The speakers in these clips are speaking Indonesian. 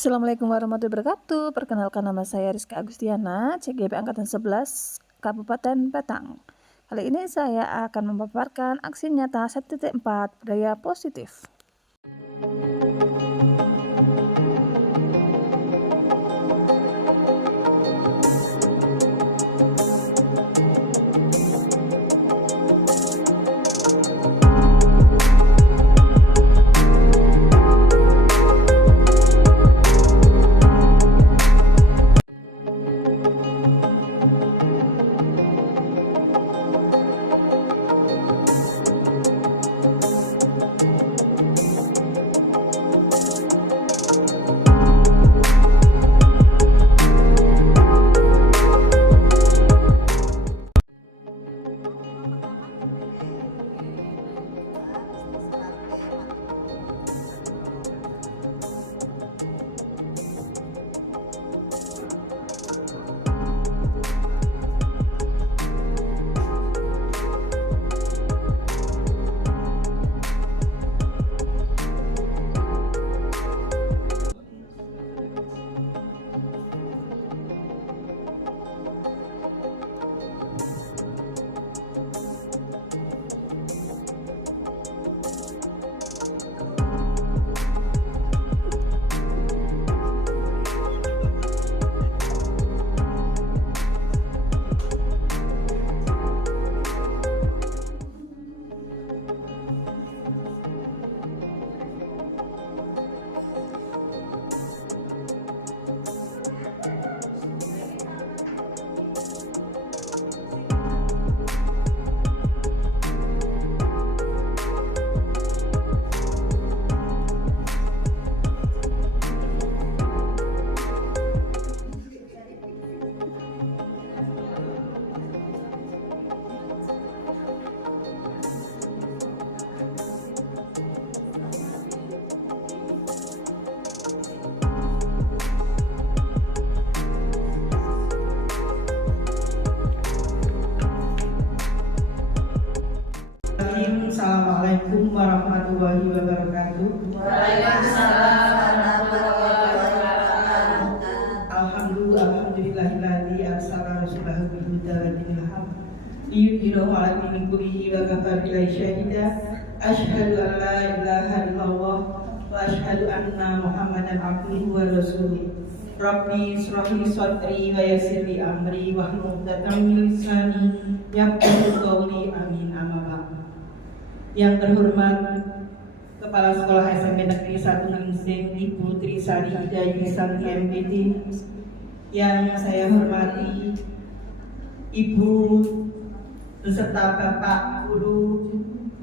Assalamualaikum warahmatullahi wabarakatuh. Perkenalkan, nama saya Rizka Agustiana, CGP Angkatan 11, Kabupaten Batang. Kali ini saya akan memaparkan aksi nyata 1.4 budaya positif. Assalamualaikum warahmatullahi wabarakatuh. Waalaikumsalam warahmatullahi wabarakatuh. Alhamdulillahilladzi arsala rasulahu bil huda wa dinil haq liyudhhirahu 'ala dini kullihi wa kafa billahi shahida. Asyhadu an la ilaha illallah wa asyhadu anna Muhammadan abduhu wa rasuluh. Rabbi shrah li sadri wa yassir li amri wahlul 'uqdatam min lisani yafqahu qawli. Amin. Amma ba'du. Yang terhormat Kepala Sekolah SMP Negeri 1 Ngingsing Ibu Trisari Hidayunisanti MPD, yang saya hormati Ibu beserta Bapak Guru,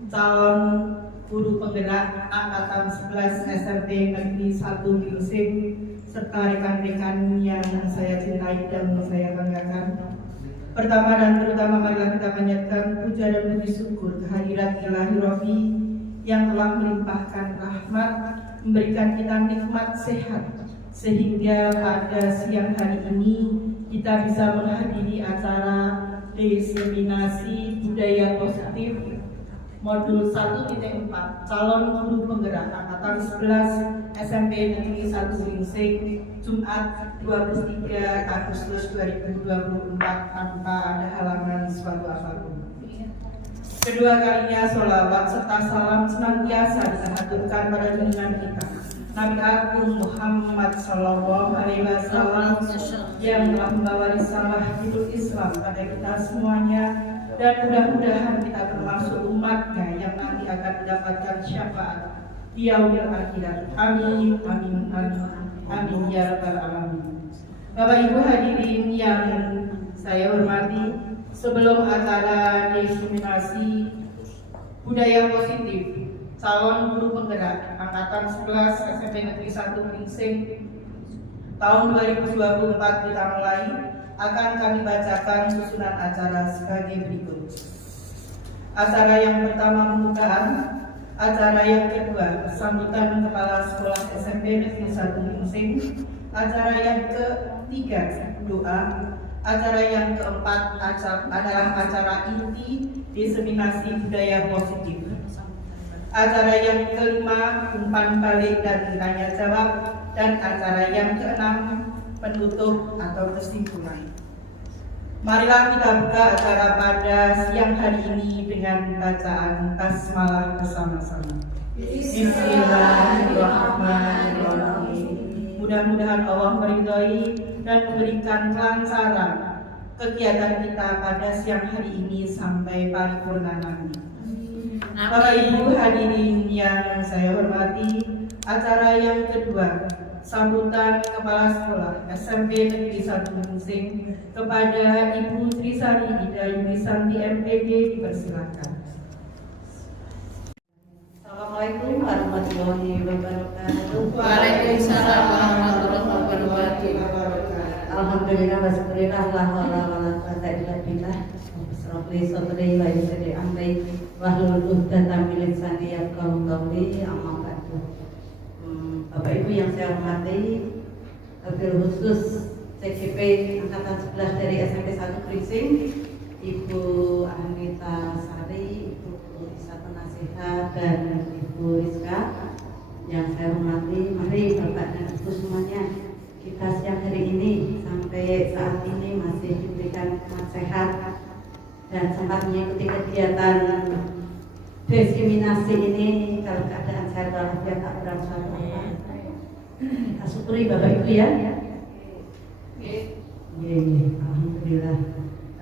calon guru penggerak Angkatan 11 SMP Negeri 1 Ngingsing, serta rekan-rekan yang saya cintai dan saya banggakan. Pertama dan terutama, marilah kita panjatkan puja dan puji syukur kehadirat Ilahi Rabbi yang telah melimpahkan rahmat, memberikan kita nikmat sehat, sehingga pada siang hari ini kita bisa menghadiri acara diseminasi budaya positif modul 1.4 calon guru penggerak Angkatan 11 SMP Negeri 1 Ngingsing, Jumat 23 Agustus 2024, tanpa ada halangan suatu apapun. Kedua kalinya sholawat serta salam senantiasa dihaturkan pada junjungan kita Nabi Agung Muhammad Sallallahu Alaihi Wasallam, yang telah membawa risalah hidup Islam pada kita semuanya, dan mudah-mudahan kita termasuk umatnya yang nanti akan mendapatkan syafaat di yaumil akhirat. Amin, amin, amin, amin ya rabbal alamin. Bapak Ibu hadirin yang saya hormati, sebelum acara diseminasi budaya positif calon guru penggerak Angkatan 11 SMP Negeri 1 Ngingsing tahun 2024 kita mulai, akan kami bacakan susunan acara sebagai berikut. Acara yang pertama pembukaan, acara yang kedua sambutan Kepala Sekolah SMP Negeri 1 Ngingsing, acara yang ketiga doa, acara yang keempat adalah acara inti diseminasi budaya positif. Acara yang kelima, umpan balik dan tanya jawab. Dan acara yang keenam, penutup atau kesimpulan. Marilah kita buka acara pada siang hari ini dengan bacaan basmalah bersama-sama. Bismillahirrahmanirrahim. Mudah-mudahan Allah meridhai dan memberikan kelancaran kegiatan kita pada siang hari ini sampai paripurna nanti. Bapak Ibu hadirin yang saya hormati, acara yang kedua, sambutan Kepala Sekolah SMP Negeri 1 Munsing kepada Ibu Trisari Ida Yulisanti MPD dipersilakan. Assalamualaikum warahmatullahi wabarakatuh. Waalaikumsalam warahmatullahi wabarakatuh. Alhamdulillah wassalillah la haula wala quwwata illa billah. Bismillahirrahmanirrahim. Sadri wa yassir amri wahlul 'uqdatam min lisani yafqahu qawli. Amma ba'du. Bapak Ibu yang saya hormati, wabil khusus CGP Angkatan 11 dari SMP 1 Grising, Ibu Anita Sari, Ibu Isatu Nasihat, dan Ibu Rizka yang saya hormati. Mari Bapak dan Ibu semuanya, kita siang hari ini sampai saat ini masih diberikan sehat dan sempat mengikuti kegiatan diskriminasi ini. Kalau keadaan saya walafiat tak berat suatu apa, kita syukuri Bapak Ibu ya. Alhamdulillah.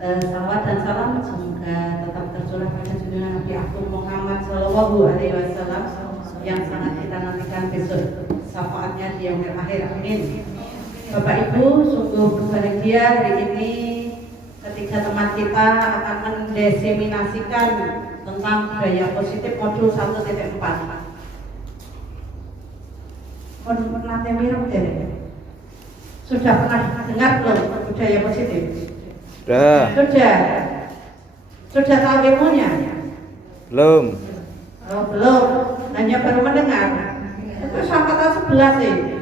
Salawat dan salam semoga tetap tercurah pada junjungan Nabi Agung Muhammad Shallallahu Alaihi Wasallam yang sangat kita nantikan besok syafaatnya di yaumil akhir. Amin. Bapak Ibu, sungguh berbahagia hari ini ketika teman kita akan mendiseminasikan tentang budaya positif modul 1.4. Pernah temirem deh. Sudah pernah dengar belum budaya positif? Sudah tahu ilmunya? Belum. Oh, belum. Hanya baru mendengar. Itu angkatan 11 sih.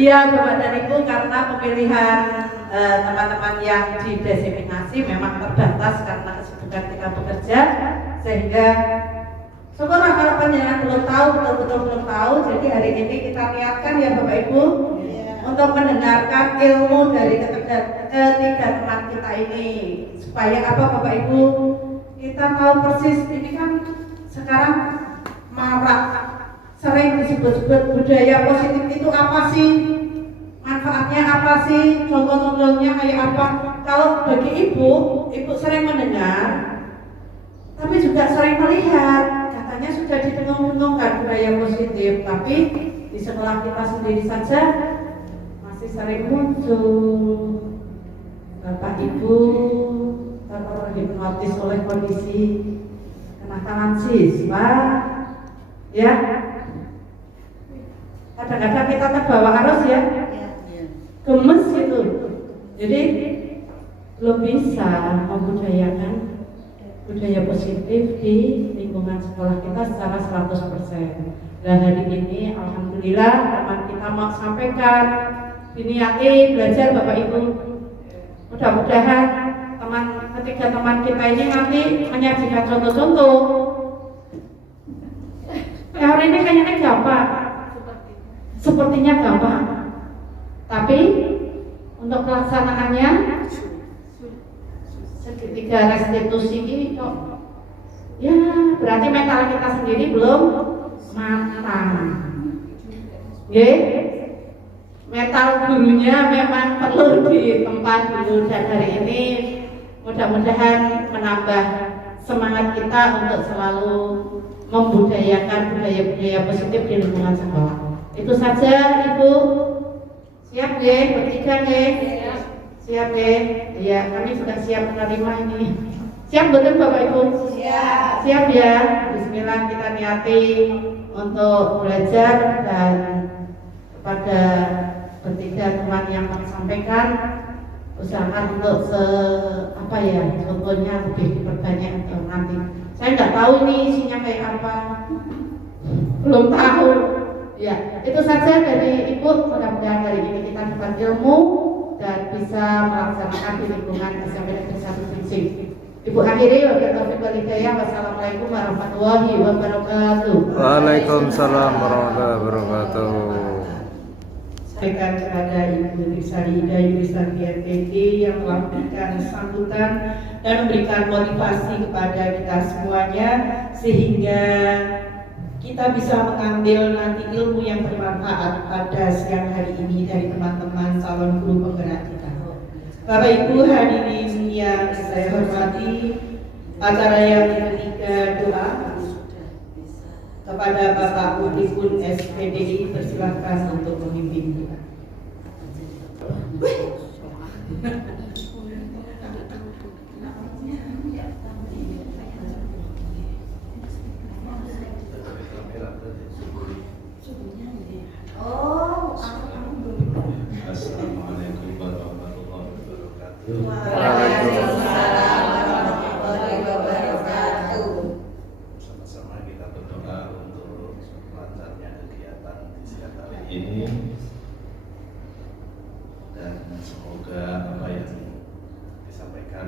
Iya, Bapak dan Ibu, karena pemilihan teman-teman yang didiseminasi memang terbatas karena kesibukan kita bekerja, sehingga syukurlah kalau panjenengan belum tahu, betul-betul belum tahu. Jadi hari ini kita niatkan ya Bapak Ibu untuk mendengarkan ilmu dari ketiga teman kita ini, supaya apa Bapak Ibu, kita tahu persis ini kan sekarang marak sering disebut-sebut budaya positif itu apa sih, manfaatnya apa sih, contoh-contohnya kayak apa. Kalau bagi ibu sering mendengar tapi juga sering melihat, katanya sudah didengung-dengungkan budaya positif, tapi di sekolah kita sendiri saja masih sering muncul. Bapak Ibu terhipnotis oleh kondisi kenakalan siswa, ya. Kadang-kadang kita terbawa arus ya, gemes gitu. Jadi belum bisa membudayakan budaya positif di lingkungan sekolah kita secara 100%. Dan hari ini alhamdulillah teman kita mau sampaikan, diniati belajar Bapak Ibu. Mudah-mudahan ketiga teman kita ini nanti menyajikan contoh-contoh. Hari ini kayaknya gampang, sepertinya gampang, tapi untuk pelaksanaannya segitiga restitusi ini kok ya berarti mental kita sendiri belum matang. Mental gurunya memang perlu ditempa dulu, dan hari ini mudah-mudahan menambah semangat kita untuk selalu membudayakan budaya-budaya positif di lingkungan sekolah. Itu saja Ibu. Siap nggih? Bertiga nggih? Siap nggih? Ya, kami sudah siap menerima ini. Siap betul Bapak Ibu? Siap. Siap ya. Bismillah, kita niati untuk belajar, dan kepada bertiga teman yang kami sampaikan, usahakan untuk contohnya lebih diperbanyak untuk nanti. Saya nggak tahu ini isinya kayak apa, belum tahu. Ya, itu saja dari Ibu. Mudah-mudahan hari ini kita dapat ilmu dan bisa melaksanakan di lingkungan SMP Negeri 1 Grising. Ibu akhiri wabillahi taufiq wal hidayah. Wassalamualaikum warahmatullahi wabarakatuh. Waalaikumsalam warahmatullahi wabarakatuh. Sampaikan kepada Ibu Trisarida Yulisan PNPD yang telah memberikan sambutan dan memberikan motivasi kepada kita semuanya sehingga kita bisa mengambil nanti ilmu yang bermanfaat pada siang hari ini dari teman-teman calon guru penggerak kita. Bapak Ibu hadirin yang saya hormati, acara yang ketiga doa kepada Bapak Udipun SPDI, persilahkan untuk memimpin doa. Assalamualaikum warahmatullahi wabarakatuh. Waalaikumsalam warahmatullahi wabarakatuh. Sama-sama kita berdoa untuk lancarnya kegiatan di siang hari ini, dan semoga apa yang disampaikan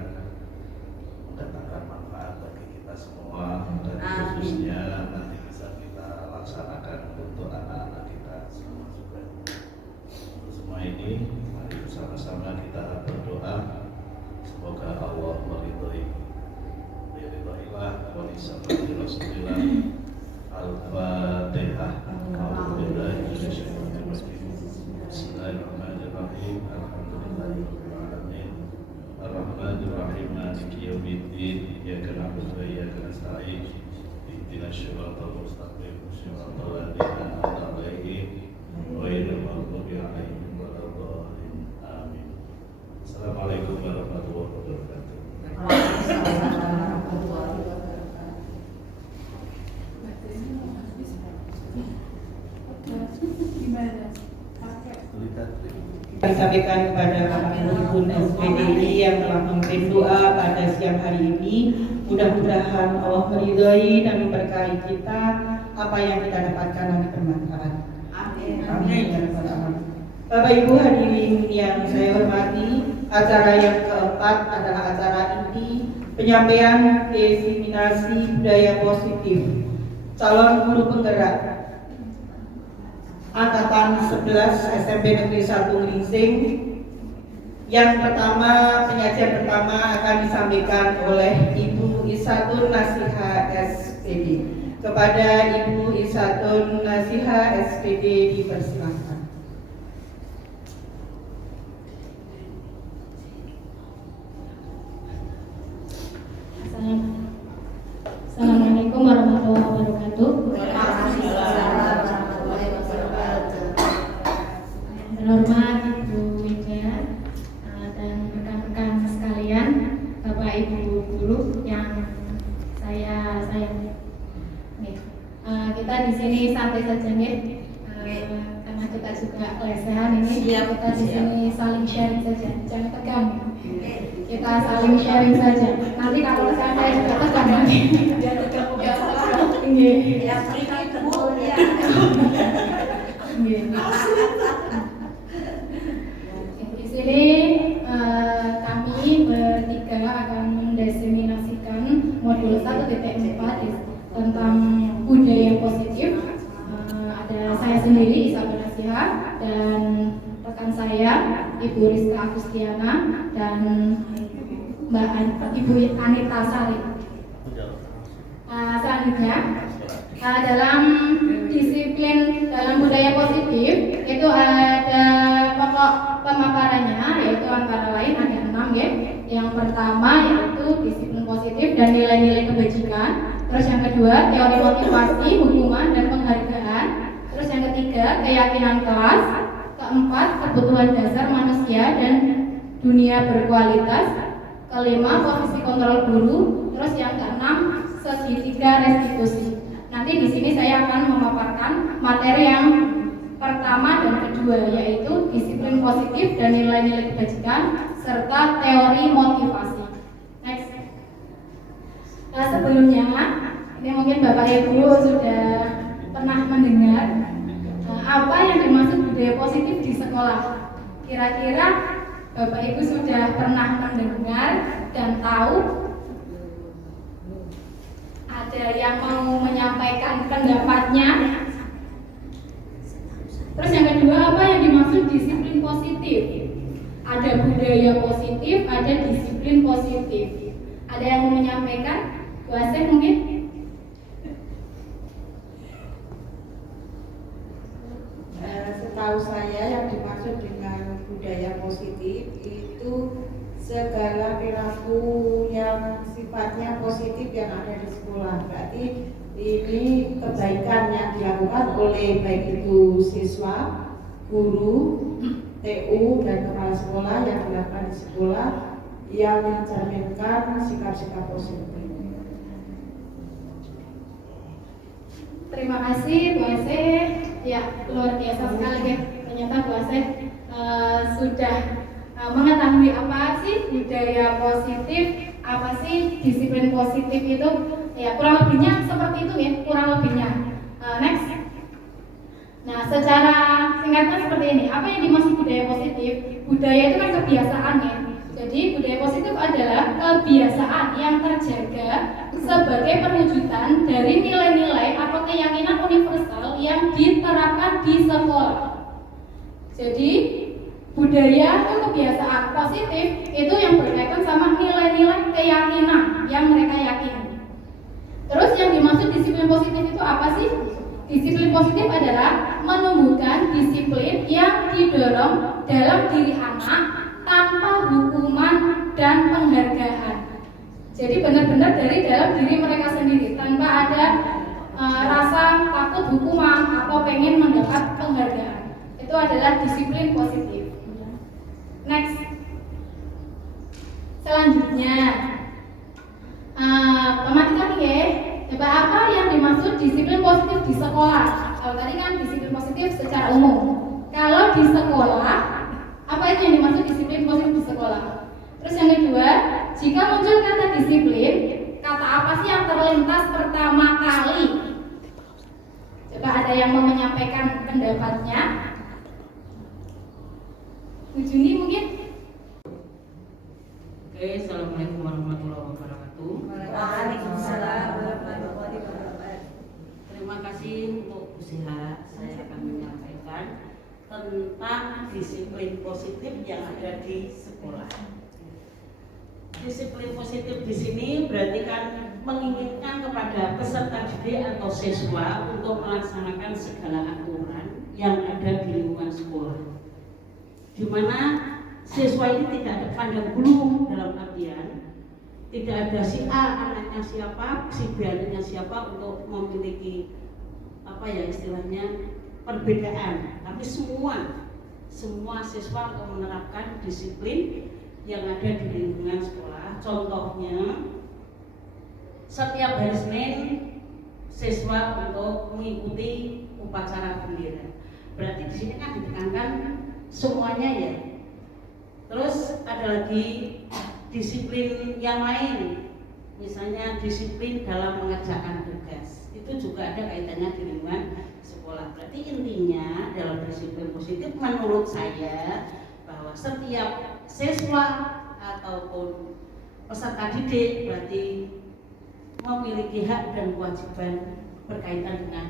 mendatangkan manfaat bagi kita semua, dan khususnya nanti bisa kita laksanakan untuk anak-anak kita semua juga. Untuk semua ini, mari bersama-sama kita berdoa semoga Allah meridhoi wa lisabati Rasulillah. Al-Fatihah. A'udzubillahi minasyaitonir rajim. Bismillahirrahmanirrahim. Alhamdulillahirabbil alamin. Arrahmanir rahim. Maliki yaumiddin. Iyyaka na'budu wa iyyaka nasta'in. Ihdinas siratal mustaqim. Siratal ladzina an'amta 'alaihim ghairil maghdubi 'alaihim waladdallin. Amin. Assalamualaikum warahmatullahi wabarakatuh. Disampaikan kepada Bapak Ibu SPDI yang telah memimpin doa pada siang hari ini. Mudah-mudahan Allah meridhai dan memberkahi kita, apa yang kita dapatkan nanti bermanfaat. Amin. Bapak Ibu hadirin yang saya hormati, acara yang keempat adalah acara inti penyampaian diseminasi budaya positif calon guru penggerak Angkatan 11 SMP Negeri 1 Ngelingsing. Yang pertama, penyajian pertama akan disampaikan oleh Ibu Isatun Nasiha SPD. Kepada Ibu Isatun Nasiha SPD dipersilakan. Assalamualaikum warahmatullahi wabarakatuh. Terhormat Ibu Wija dan rekan-rekan sekalian, Bapak Ibu guru yang saya sayangi. Kita di sini santai saja nih, karena kita juga lesehan ini. Kita di sini saling sharing saja, jangan tegang. Kita saling sharing saja. Nanti kalau saya juga tegang nanti. Di sini kami bertiga akan mendeseminasikan modul 1.4 tentang budaya positif. Ada saya sendiri Isabel Nasiha dan rekan saya Ibu Rizka Agustiana dan Ibu Anita Sari. Selanjutnya dalam disiplin dalam budaya positif itu ada pokok pemaparannya, yaitu antara lain ada 6 ya. Yang pertama yaitu disiplin positif dan nilai-nilai kebajikan. Terus yang kedua teori motivasi, hukuman dan penghargaan. Terus yang ketiga keyakinan kelas. Keempat kebutuhan dasar manusia dan dunia berkualitas. Kelima posisi kontrol guru. Terus yang keenam segitiga restitusi. Nanti di sini saya akan memaparkan materi yang pertama dan kedua, yaitu disiplin positif dan nilai-nilai kebajikan serta teori motivasi. Next. Sebelumnya, ini mungkin Bapak Ibu sudah pernah mendengar apa yang dimaksud budaya positif di sekolah. Kira-kira Bapak Ibu sudah pernah mendengar dan tahu ada yang mau menyampaikan pendapatnya? Terus yang kedua, apa yang dimaksud disiplin positif? Ada budaya positif, ada disiplin positif. Ada yang mau menyampaikan? Bu Asep mungkin? Setahu saya yang dimaksud dengan budaya positif itu segala perilaku yang sifatnya positif yang ada di sekolah. Berarti ini kebaikan yang dilakukan oleh baik itu siswa, guru, TU dan kepala sekolah yang dilakukan di sekolah yang mencerminkan sikap-sikap positif. Terima kasih Bu Asep. Ya, luar biasa sekali ya. Ternyata Bu Asep sudah mengetahui apa sih budaya positif, apa sih disiplin positif itu. Ya, kurang lebihnya seperti itu ya, kurang lebihnya. Next. Nah, secara singkatnya seperti ini. Apa yang dimaksud budaya positif? Budaya itu kan kebiasaan ya. Jadi budaya positif adalah kebiasaan yang terjaga sebagai perwujudan dari nilai-nilai atau keyakinan universal yang diterapkan di sekolah. Jadi budaya itu kebiasaan positif itu yang berkaitan sama nilai-nilai keyakinan yang mereka yakini. Terus yang dimaksud disiplin positif itu apa sih? Disiplin positif adalah menumbuhkan disiplin yang didorong dalam diri anak tanpa hukuman dan penghargaan. Jadi benar-benar dari dalam diri mereka sendiri, tanpa ada rasa takut hukuman atau pengen mendapat penghargaan. Itu adalah disiplin positif. Next. Selanjutnya, pemati lagi ya. Coba apa yang dimaksud disiplin positif di sekolah? Kalau tadi kan disiplin positif secara umum. Kalau di sekolah, apa itu yang dimaksud disiplin positif di sekolah? Terus yang kedua, jika muncul kata disiplin, kata apa sih yang terlintas pertama kali? Coba ada yang mau menyampaikan pendapatnya? Bu Juni mungkin? Oke, assalamualaikum warahmatullahi wabarakatuh. Waalaikumsalam warahmatullahi wabarakatuh. Terima kasih untuk usaha saya akan menyampaikan tentang disiplin positif yang ada di sekolah. Disiplin positif di sini berarti kan menginginkan kepada peserta didik atau siswa untuk melaksanakan segala aturan yang ada di lingkungan sekolah, di mana siswa ini tidak ada pandang bulu, dalam artian tidak ada si A anaknya siapa, si B anaknya siapa untuk memiliki apa ya istilahnya perbedaan, tapi semua siswa untuk menerapkan disiplin yang ada di lingkungan sekolah. Contohnya setiap hari Senin siswa untuk mengikuti upacara bendera. Berarti di sini kan ditekankan semuanya ya. Terus ada lagi disiplin yang lain, misalnya disiplin dalam mengerjakan tugas. Itu juga ada kaitannya di lingkungan sekolah. Berarti intinya dalam disiplin positif menurut saya bahwa setiap siswa ataupun peserta didik berarti memiliki hak dan kewajiban berkaitan dengan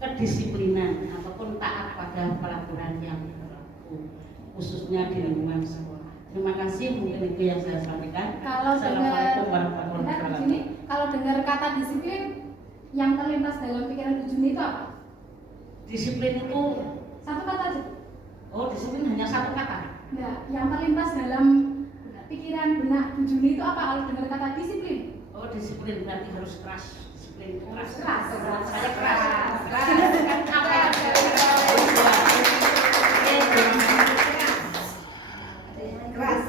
kedisiplinan ataupun taat pada peraturan yang berlaku, khususnya di lingkungan sekolah. Terima kasih, mungkin itu yang saya sampaikan. Assalamualaikum warahmatullahi wabarakatuh. Kalau dengar kata disiplin, yang terlintas dalam pikiran Bu Juni itu apa? Disiplin itu Satu kata aja. oh disiplin hanya satu kata. Enggak, yang terlintas dalam pikiran benak Bu Juni itu apa kalau dengar kata disiplin? Oh disiplin berarti harus keras. Disiplin itu keras. Keras. Saya keras. Keras. Apa yang Keras.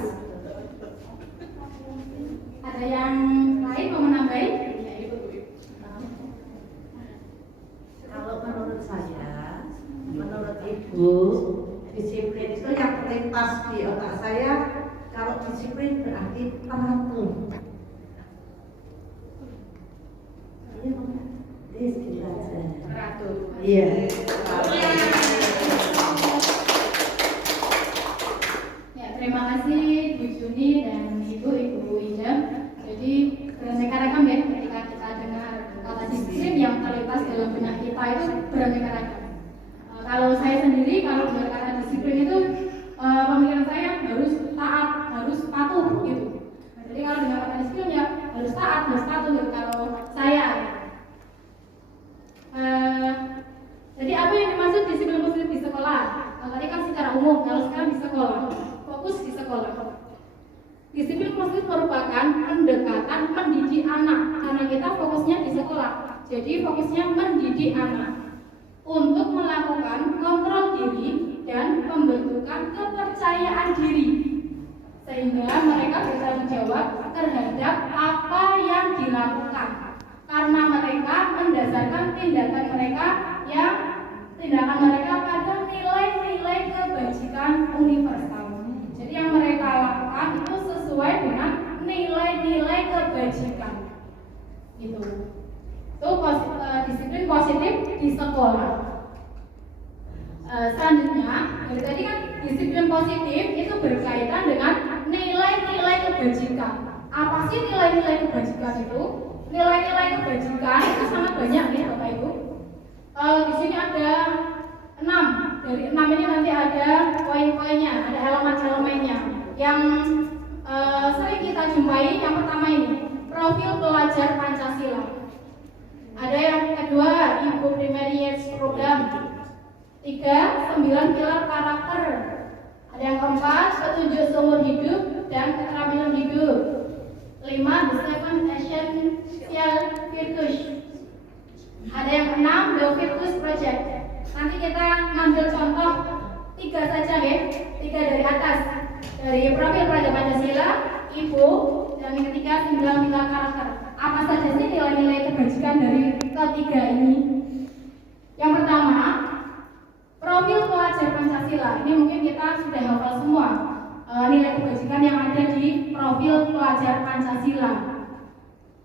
Ada yang lain mau menambahi? Kalau menurut saya, menurut Ibu, disiplin itu yang terlintas di otak saya. Kalau disiplin berarti teratur. Teratur. Iya. Ya, terima kasih Bu Juni dan Ibu Ida. Jadi berdasarkan rekam ya, ketika kita dengar beraneka ragam. Kalau saya sendiri, kalau berkata disiplin itu pemikiran saya harus taat, harus patuh gitu. Jadi kalau dengan kata disiplin ya harus taat, harus patuh gitu. Kalau saya, jadi apa yang dimaksud disiplin positif di sekolah? Tadi kan secara umum, kalau sekarang di sekolah, fokus di sekolah. Disiplin positif merupakan pendekatan mendidik anak, karena kita fokusnya di sekolah. Jadi fokusnya mendidik anak untuk melakukan kontrol diri dan pembentukan kepercayaan diri, sehingga mereka bertanggung jawab terhadap apa yang dilakukan, karena mereka mendasarkan tindakan mereka pada nilai-nilai kebajikan universal. Jadi yang mereka lakukan itu sesuai dengan nilai-nilai kebajikan. Gitu. Itu disiplin positif di sekolah. Selanjutnya, dari tadi kan disiplin positif itu berkaitan dengan nilai-nilai kebajikan. Apa sih nilai-nilai kebajikan itu? Nilai-nilai kebajikan itu sangat banyak nih Bapak Ibu. Di sini ada 6. Dari 6 ini nanti ada poin-poinnya, ada elemen-elemennya. Yang sering kita jumpai yang pertama ini, profil pelajar Pancasila. Ada yang kedua, Ibu Primary Years Program. 3, 9 pilar karakter. Ada yang keempat, petunjuk seumur hidup dan keterampilan hidup. 5, The 7 Essential Virtues. Ada yang keenam, The Virtues Project. Nanti kita ngambil contoh 3 saja ya, 3 dari atas. Dari profil pelajar Pancasila, Ibu, dan yang ketiga 9 pilar karakter. Apa saja sih nilai-nilai kebajikan dari ketiga ini? Yang pertama, profil pelajar Pancasila. Ini mungkin kita sudah hafal semua nilai kebajikan yang ada di profil pelajar Pancasila.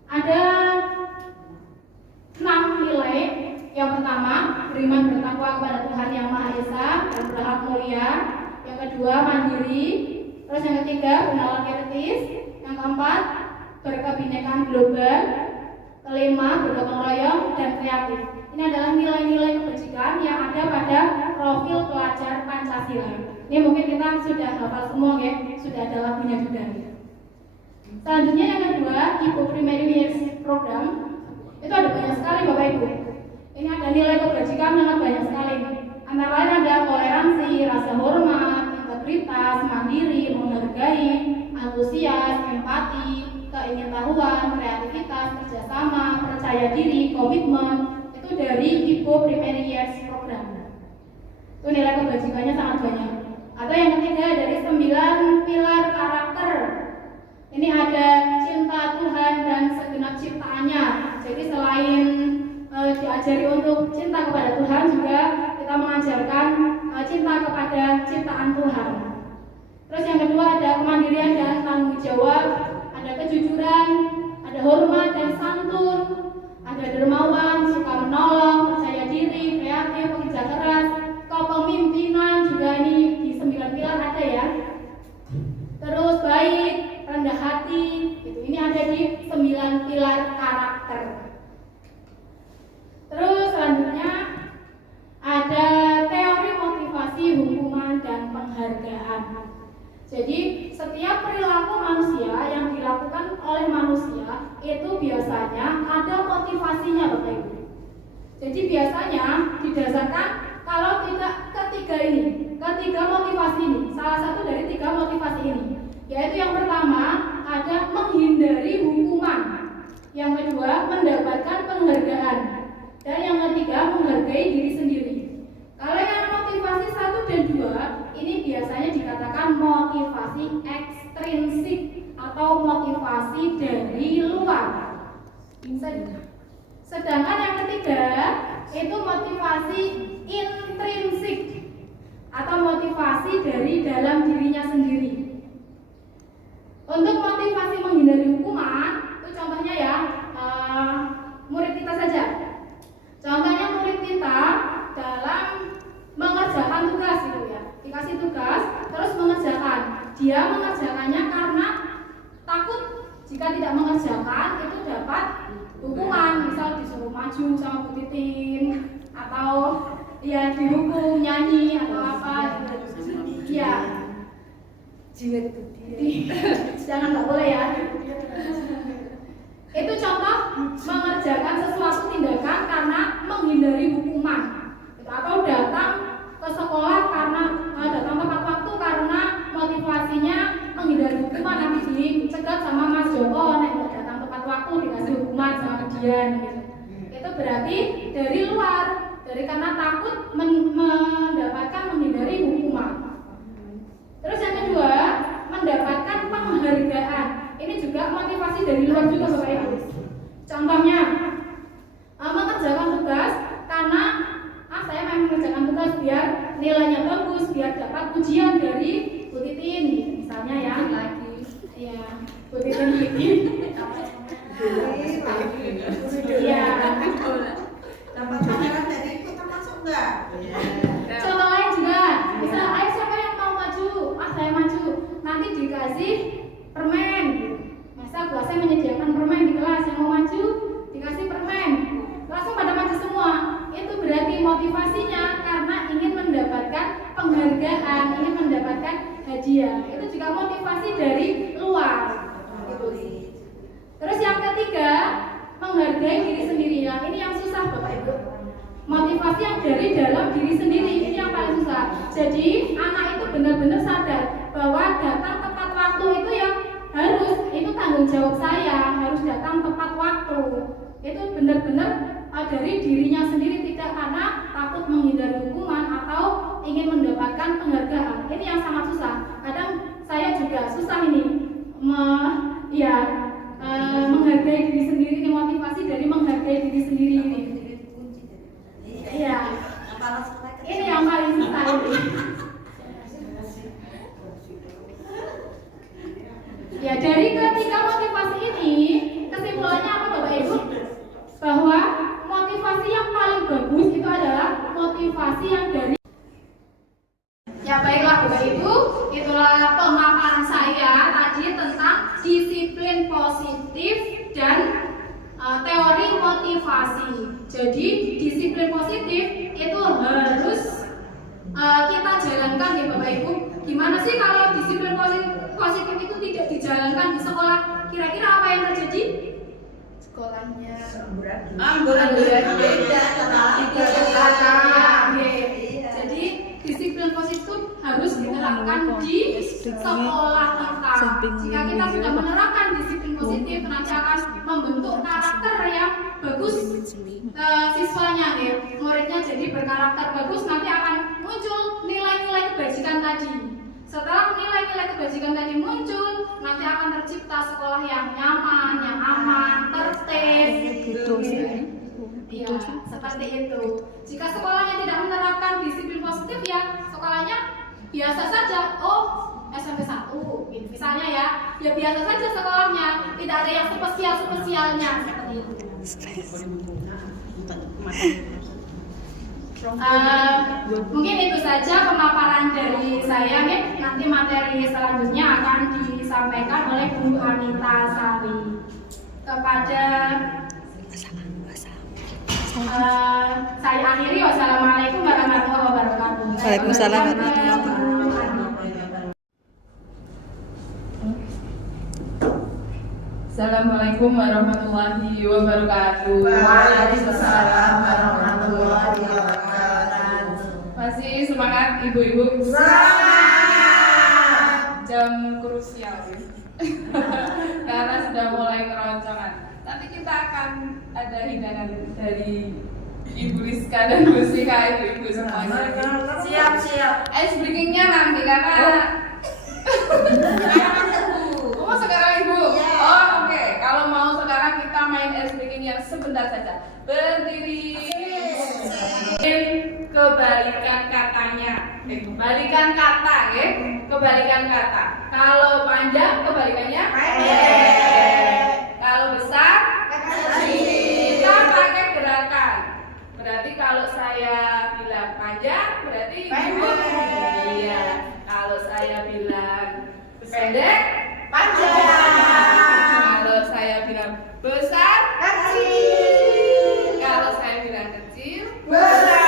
Ada 6 nilai. Yang pertama, beriman bertakwa kepada Tuhan Yang Maha Esa dan berakhlak mulia. Yang kedua, mandiri. Terus yang ketiga, bernalar kritis. Yang keempat, berkebinekaan global. Kelima, bergotong royong dan kreatif. Ini adalah nilai-nilai kebajikan yang ada pada profil pelajar Pancasila. Ini mungkin kita sudah hafal semua ya, sudah ada lagunya juga. Selanjutnya yang kedua, Ibu Primary Years Program. Itu ada banyak sekali Bapak Ibu. Ini ada nilai kebajikan yang banyak sekali. Antara lain ada toleransi, rasa hormat, integritas, mandiri, menghargai, antusias, empati, keingintahuan, kreativitas, kerjasama, percaya diri, komitmen. Itu dari Ibu Primary Years Program. Itu nilai kebajikannya sangat banyak. Atau yang ketiga dari 9 pilar karakter. Ini ada cinta Tuhan dan segenap ciptaannya. Jadi selain diajari untuk cinta kepada Tuhan, juga kita mengajarkan cinta kepada ciptaan Tuhan. Terus yang kedua ada kemandirian dan tanggung jawab, ada kejujuran, ada hormat dan santun, ada dermawan, suka menolong, percaya diri, kreatif, pekerja keras, kepemimpinan juga ini di 9 pilar ada ya. Terus baik, rendah hati, gitu. Ini ada di 9 pilar karakter. Terus selanjutnya ada teori motivasi, hukuman dan penghargaan. Jadi setiap perilaku manusia yang dilakukan oleh manusia itu biasanya ada motivasinya Bapak Ibu. Jadi biasanya didasarkan kalau tidak ketiga motivasi ini, salah satu dari 3 motivasi ini, yaitu yang pertama ada menghindari hukuman, yang kedua mendapatkan penghargaan, dan yang ketiga menghargai diri sendiri. Kalau yang motivasi 1 dan 2 ini biasanya dikatakan motivasi ekstrinsik atau motivasi dari luar. Sedangkan yang ketiga itu motivasi intrinsik atau motivasi dari dalam dirinya sendiri. Untuk motivasi menghindari hukuman, itu contohnya ya murid kita saja. Contohnya murid kita dalam mengerjakan tugas gitu ya, dikasih tugas terus mengerjakan. Dia mengerjakannya karena takut jika tidak mengerjakan itu dapat hukuman, misal disuruh maju sama Bu Titin atau ya dihukum nyanyi atau apa ya jangan, nggak boleh ya. Itu contoh mengerjakan sesuatu tindakan karena menghindari hukuman atau datang ke sekolah karena datang tepat waktu karena motivasinya menghindari hukuman, nanti dicegat sama Mas Joko nek nggak datang tepat waktu dikasih hukuman sama Dian gitu. Itu berarti dari luar, dari karena takut mendapatkan menghindari hukuman. Terus yang kedua, mendapatkan penghargaan. Ini juga motivasi dari luar juga Bapak Ibu. Contohnya, mengerjakan tugas karena saya memang mengerjakan tugas biar nilainya bagus, biar dapat pujian dari Bu Titin, misalnya ya. Iya, Bu Titin. Iya. Dapat panggilan dari ikut termasuk enggak? Contoh lain juga, misal ayo siapa yang mau maju? Saya maju. Nanti dikasih permen. Masa kelasnya menyediakan permen di kelas, yang mau maju dikasih permen. Langsung pada maju semua. Itu berarti motivasinya karena ingin mendapatkan penghargaan, ingin mendapatkan hadiah. Itu juga motivasi dari luar. Terus yang ketiga, menghargai diri sendiri. Nah, ini yang susah Bapak Ibu. Motivasi yang dari dalam diri sendiri ini yang paling susah. Jadi anak itu benar-benar sadar bahwa datang tepat waktu itu yang harus, itu tanggung jawab saya, harus datang tepat waktu. Itu benar-benar dari dirinya sendiri, tidak karena takut menghindari hukuman atau ingin mendapatkan penghargaan. Ini yang sangat susah. Kadang saya juga susah ini menghargai diri sendiri, ini motivasi dari menghargai diri sendiri ini. Iya. Ini yang paling susah ini. Ya, dari ketiga motivasi ini, kesimpulannya apa Bapak Ibu? Bahwa motivasi yang paling bagus itu adalah motivasi yang dari. Ya baiklah Bapak Ibu, itulah pemaparan saya tadi tentang disiplin positif dan teori motivasi. Jadi disiplin positif itu harus kita jalankan ya Bapak Ibu. Gimana sih kalau disiplin positif itu tidak dijalankan di sekolah? Kira-kira apa yang terjadi? Sekolahnya jadi disiplin positif harus diterapkan di sekolah kita. Jika kita sudah menerapkan disiplin positif, nanti akan membentuk karakter yang bagus siswanya ya. Muridnya jadi berkarakter bagus, nanti akan muncul nilai-nilai kebajikan tadi. Setelah nilai-nilai kebajikan tadi muncul, nanti akan tercipta sekolah yang nyaman, yang aman, tertib. Ya, seperti itu. Jika sekolahnya tidak menerapkan disiplin positif, ya sekolahnya biasa saja. Oh, SMP 1 gitu. Misalnya ya biasa saja sekolahnya, tidak ada yang spesialnya seperti itu. Mungkin itu saja pemaparan dari saya nih. Nanti materi selanjutnya akan disampaikan oleh Bu Anita Sari. Kepada saya akhiri, wassalamualaikum warahmatullahi wabarakatuh. Waalaikumsalam warahmatullahi wabarakatuh. Assalamualaikum warahmatullahi wabarakatuh. Waalaikumsalam warahmatullahi wabarakatuh. Masih semangat ibu-ibu? Semangat. Jam krusial ya. Karena sudah mulai keroncongan. Nanti kita akan ada hidangan dari Ibu Rizka dan Bu Sika, ibu-ibu semuanya. Siap. Ice breakingnya nanti karena mau sekarang Ibu? Yeah. Oh oke. Kalau mau sekarang kita main ice breaking yang sebentar saja. Berdiri. Kebalikan katanya. Kebalikan kata ya. Kebalikan kata. Kalau panjang kebalikannya pendek. Kalau besar kecil. Kita pakai gerakan. Berarti kalau saya bilang panjang berarti Pendek. Iya. Kalau saya bilang pendek Panjang. Kalau saya bilang besar Kecil. Kalau saya bilang kecil Besar.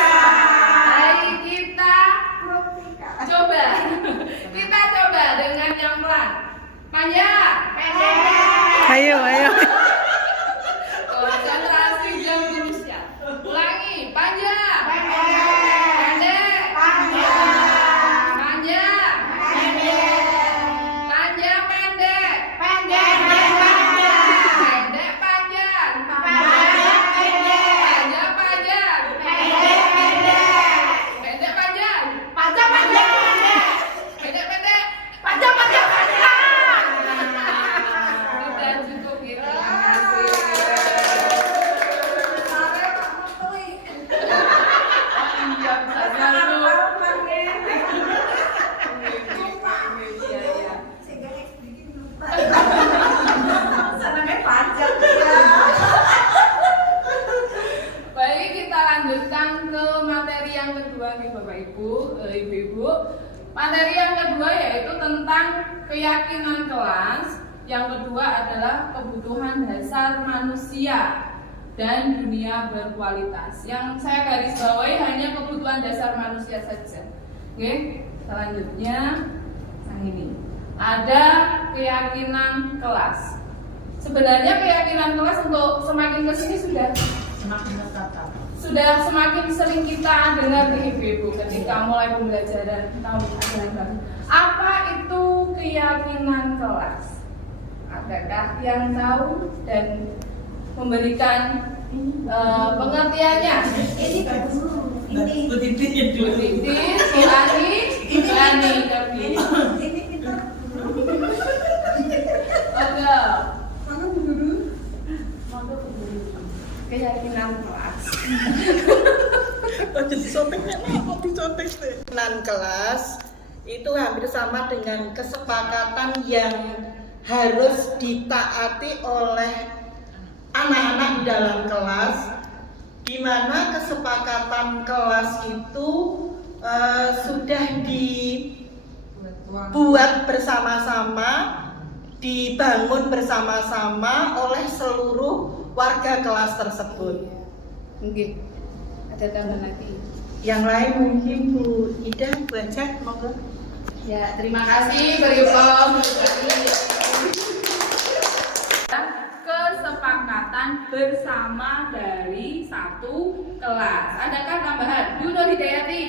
yang kedua nih Bapak Ibu, Ibu-ibu. Materi yang kedua yaitu tentang keyakinan kelas. Yang kedua adalah kebutuhan dasar manusia dan dunia berkualitas. Yang saya garis bawahi hanya kebutuhan dasar manusia saja. Oke, selanjutnya yang ini. Ada keyakinan kelas. Sebenarnya keyakinan kelas untuk semakin kesini sudah semakin sering kita dengar di ibu-ibu ketika mulai pembelajaran tahun ajaran baru. Apa itu keyakinan kelas? Adakah yang tahu dan memberikan pengertiannya? Bu Titin Bu Titin, Bu Ani, tapi keyakinan kelas. Keyakinan kelas itu hampir sama dengan kesepakatan yang harus ditaati oleh anak-anak di dalam kelas, di mana kesepakatan kelas itu sudah dibuat bersama-sama, dibangun bersama-sama oleh seluruh warga kelas tersebut. Mungkin ada tambahan lagi. Yang lain mungkin Bu Ida, Bu Aja, monggo. Ya, terima kasih Beripom. Kesepakatan bersama dari satu kelas. Adakah tambahan? Bu Nur Hidayati.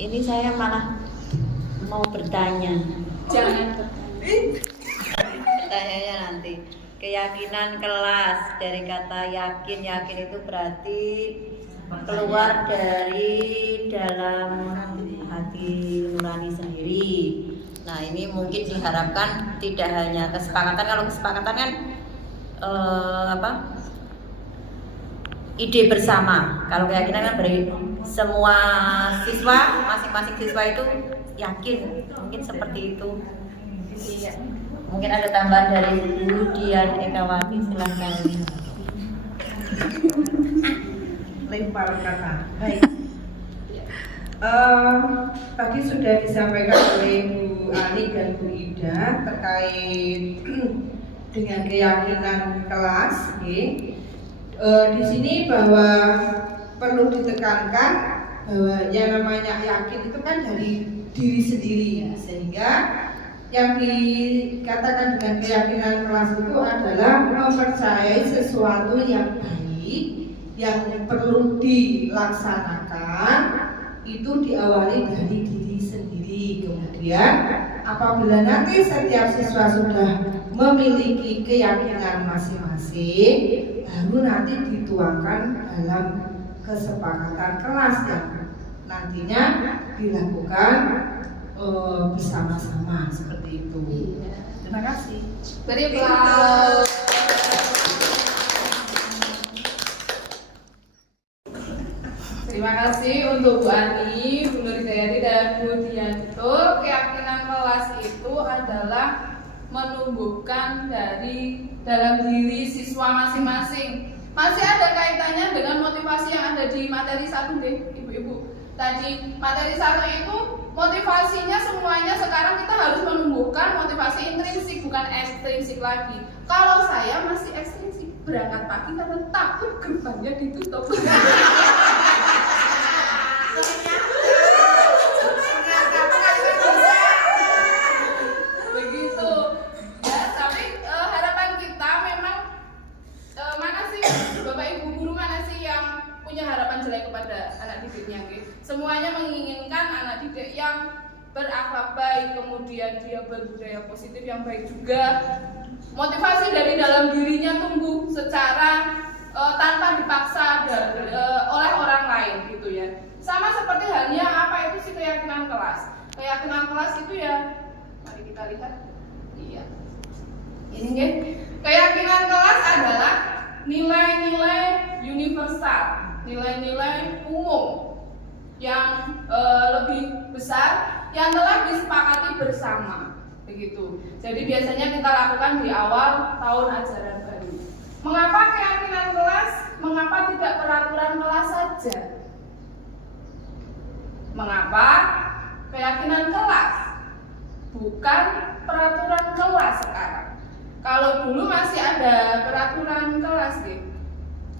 Ini saya malah mau bertanya. Jangan bertanya. Pertanyaannya nanti. Keyakinan kelas, dari kata yakin itu berarti keluar dari dalam hati nurani sendiri. Nah, ini mungkin diharapkan tidak hanya kesepakatan. Kalau kesepakatan kan ide bersama. Kalau keyakinan kan dari semua siswa, masing-masing siswa itu yakin. Mungkin seperti itu. Iya. Mungkin ada tambahan dari Bu Dian Ekawati, silahkan. Lempar kata. Baik. Tadi sudah disampaikan oleh Bu Ani dan Bu Ida terkait dengan keyakinan kelas. Di sini bahwa perlu ditekankan bahwa yang namanya yakin itu kan dari diri sendiri, sehingga yang dikatakan dengan keyakinan kelas itu adalah mempercayai sesuatu yang baik yang perlu dilaksanakan itu diawali dari diri sendiri. Kemudian apabila nanti setiap siswa sudah memiliki keyakinan masing-masing, baru nanti dituangkan dalam kesepakatan kelas yang nantinya dilakukan bersama-sama seperti itu. Terima kasih. Beri aplaus. Terima kasih untuk Bu Ani, Bu Nur Hidayati, dan Bu Dian. Betul, keyakinan kelas itu adalah menumbuhkan dari dalam diri siswa masing-masing. Masih ada kaitannya dengan motivasi yang ada di materi 1 deh, Ibu-ibu. Tadi materi 1 itu motivasinya semuanya sekarang kita harus menumbuhkan motivasi intrinsik, bukan ekstrinsik lagi. Kalau saya masih ekstrinsik, berangkat pagi karena takut gerbangnya ditutup. Begitu ya, tapi harapan kita memang mana sih Bapak Ibu guru, mana sih yang punya harapan jelek kepada anak didiknya, gitu? Semuanya menginginkan anak didik yang berakhlak baik, kemudian dia berbudaya positif yang baik juga. Motivasi dari dalam dirinya tumbuh secara tanpa dipaksa oleh orang lain, gitu ya. Sama seperti halnya apa itu sih keyakinan kelas. Keyakinan kelas itu ya, mari kita lihat. Iya. Ini nih, keyakinan kelas adalah nilai-nilai universal, nilai-nilai umum yang lebih besar yang telah disepakati bersama, begitu. Jadi biasanya kita lakukan di awal tahun ajaran baru. Mengapa keyakinan kelas? mengapa tidak peraturan kelas saja? Mengapa keyakinan kelas, bukan peraturan kelas sekarang? Kalau dulu masih ada peraturan kelas gitu.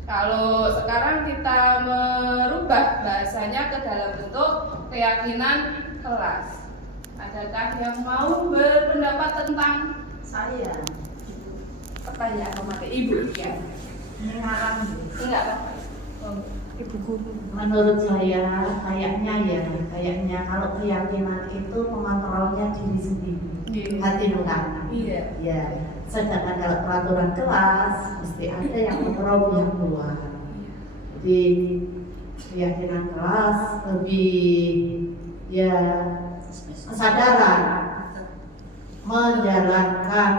Kalau sekarang kita merubah bahasanya ke dalam bentuk keyakinan kelas. Adakah yang mau berpendapat tentang Saya. pertanyaan memakai ibu? Ya. Enggak apa? Ibu guru. Menurut saya kayaknya kalau keyakinan itu mengontrolnya diri sendiri, hati nurani. Iya. Ya. Sedangkan kalau peraturan kelas mesti ada yang mengontrol pihak luar. Jadi keyakinan kelas lebih ya kesadaran menjalankan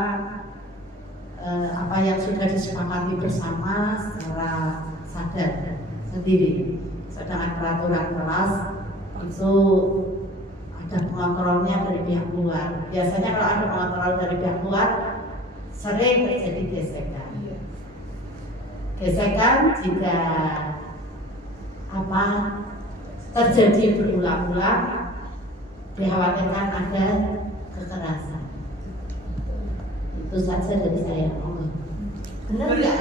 apa yang sudah disepakati bersama secara sadar sendiri. Sedangkan peraturan kelas itu ada pengontrolnya dari pihak luar. Biasanya kalau ada pengontrol dari pihak luar sering terjadi gesekan. Gesekan jika terjadi berulang-ulang, dikhawatirkan ada kekerasan. Itu saja dari saya. Benar nggak?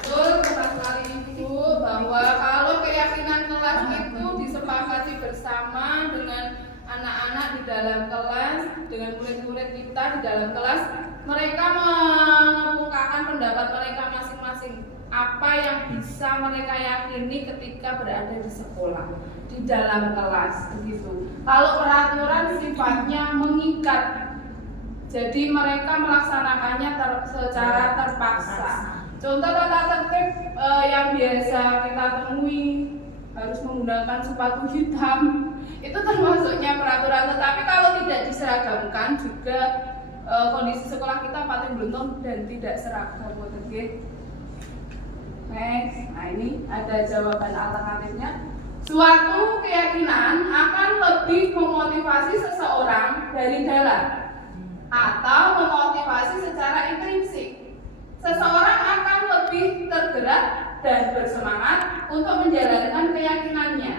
Betul, tepat sekali Ibu, bahwa kalau keyakinan kelas itu disepakati bersama dengan anak-anak di dalam kelas, dengan murid-murid kita di dalam kelas, mereka mengemukakan pendapat mereka masing-masing, apa yang bisa mereka yakini ketika berada di sekolah, di dalam kelas, begitu. Kalau peraturan sifatnya mengikat, jadi mereka melaksanakannya secara terpaksa. Contoh tata tertib yang biasa kita temui, harus menggunakan sepatu hitam, itu termasuknya peraturan. Tetapi kalau tidak diseragamkan juga kondisi sekolah kita paling belum dan tidak seragam. Next, nah ini ada jawaban alternatifnya. Suatu keyakinan akan lebih memotivasi seseorang dari dalam atau memotivasi secara intrinsik. Seseorang akan lebih tergerak dan bersemangat untuk menjalankan keyakinannya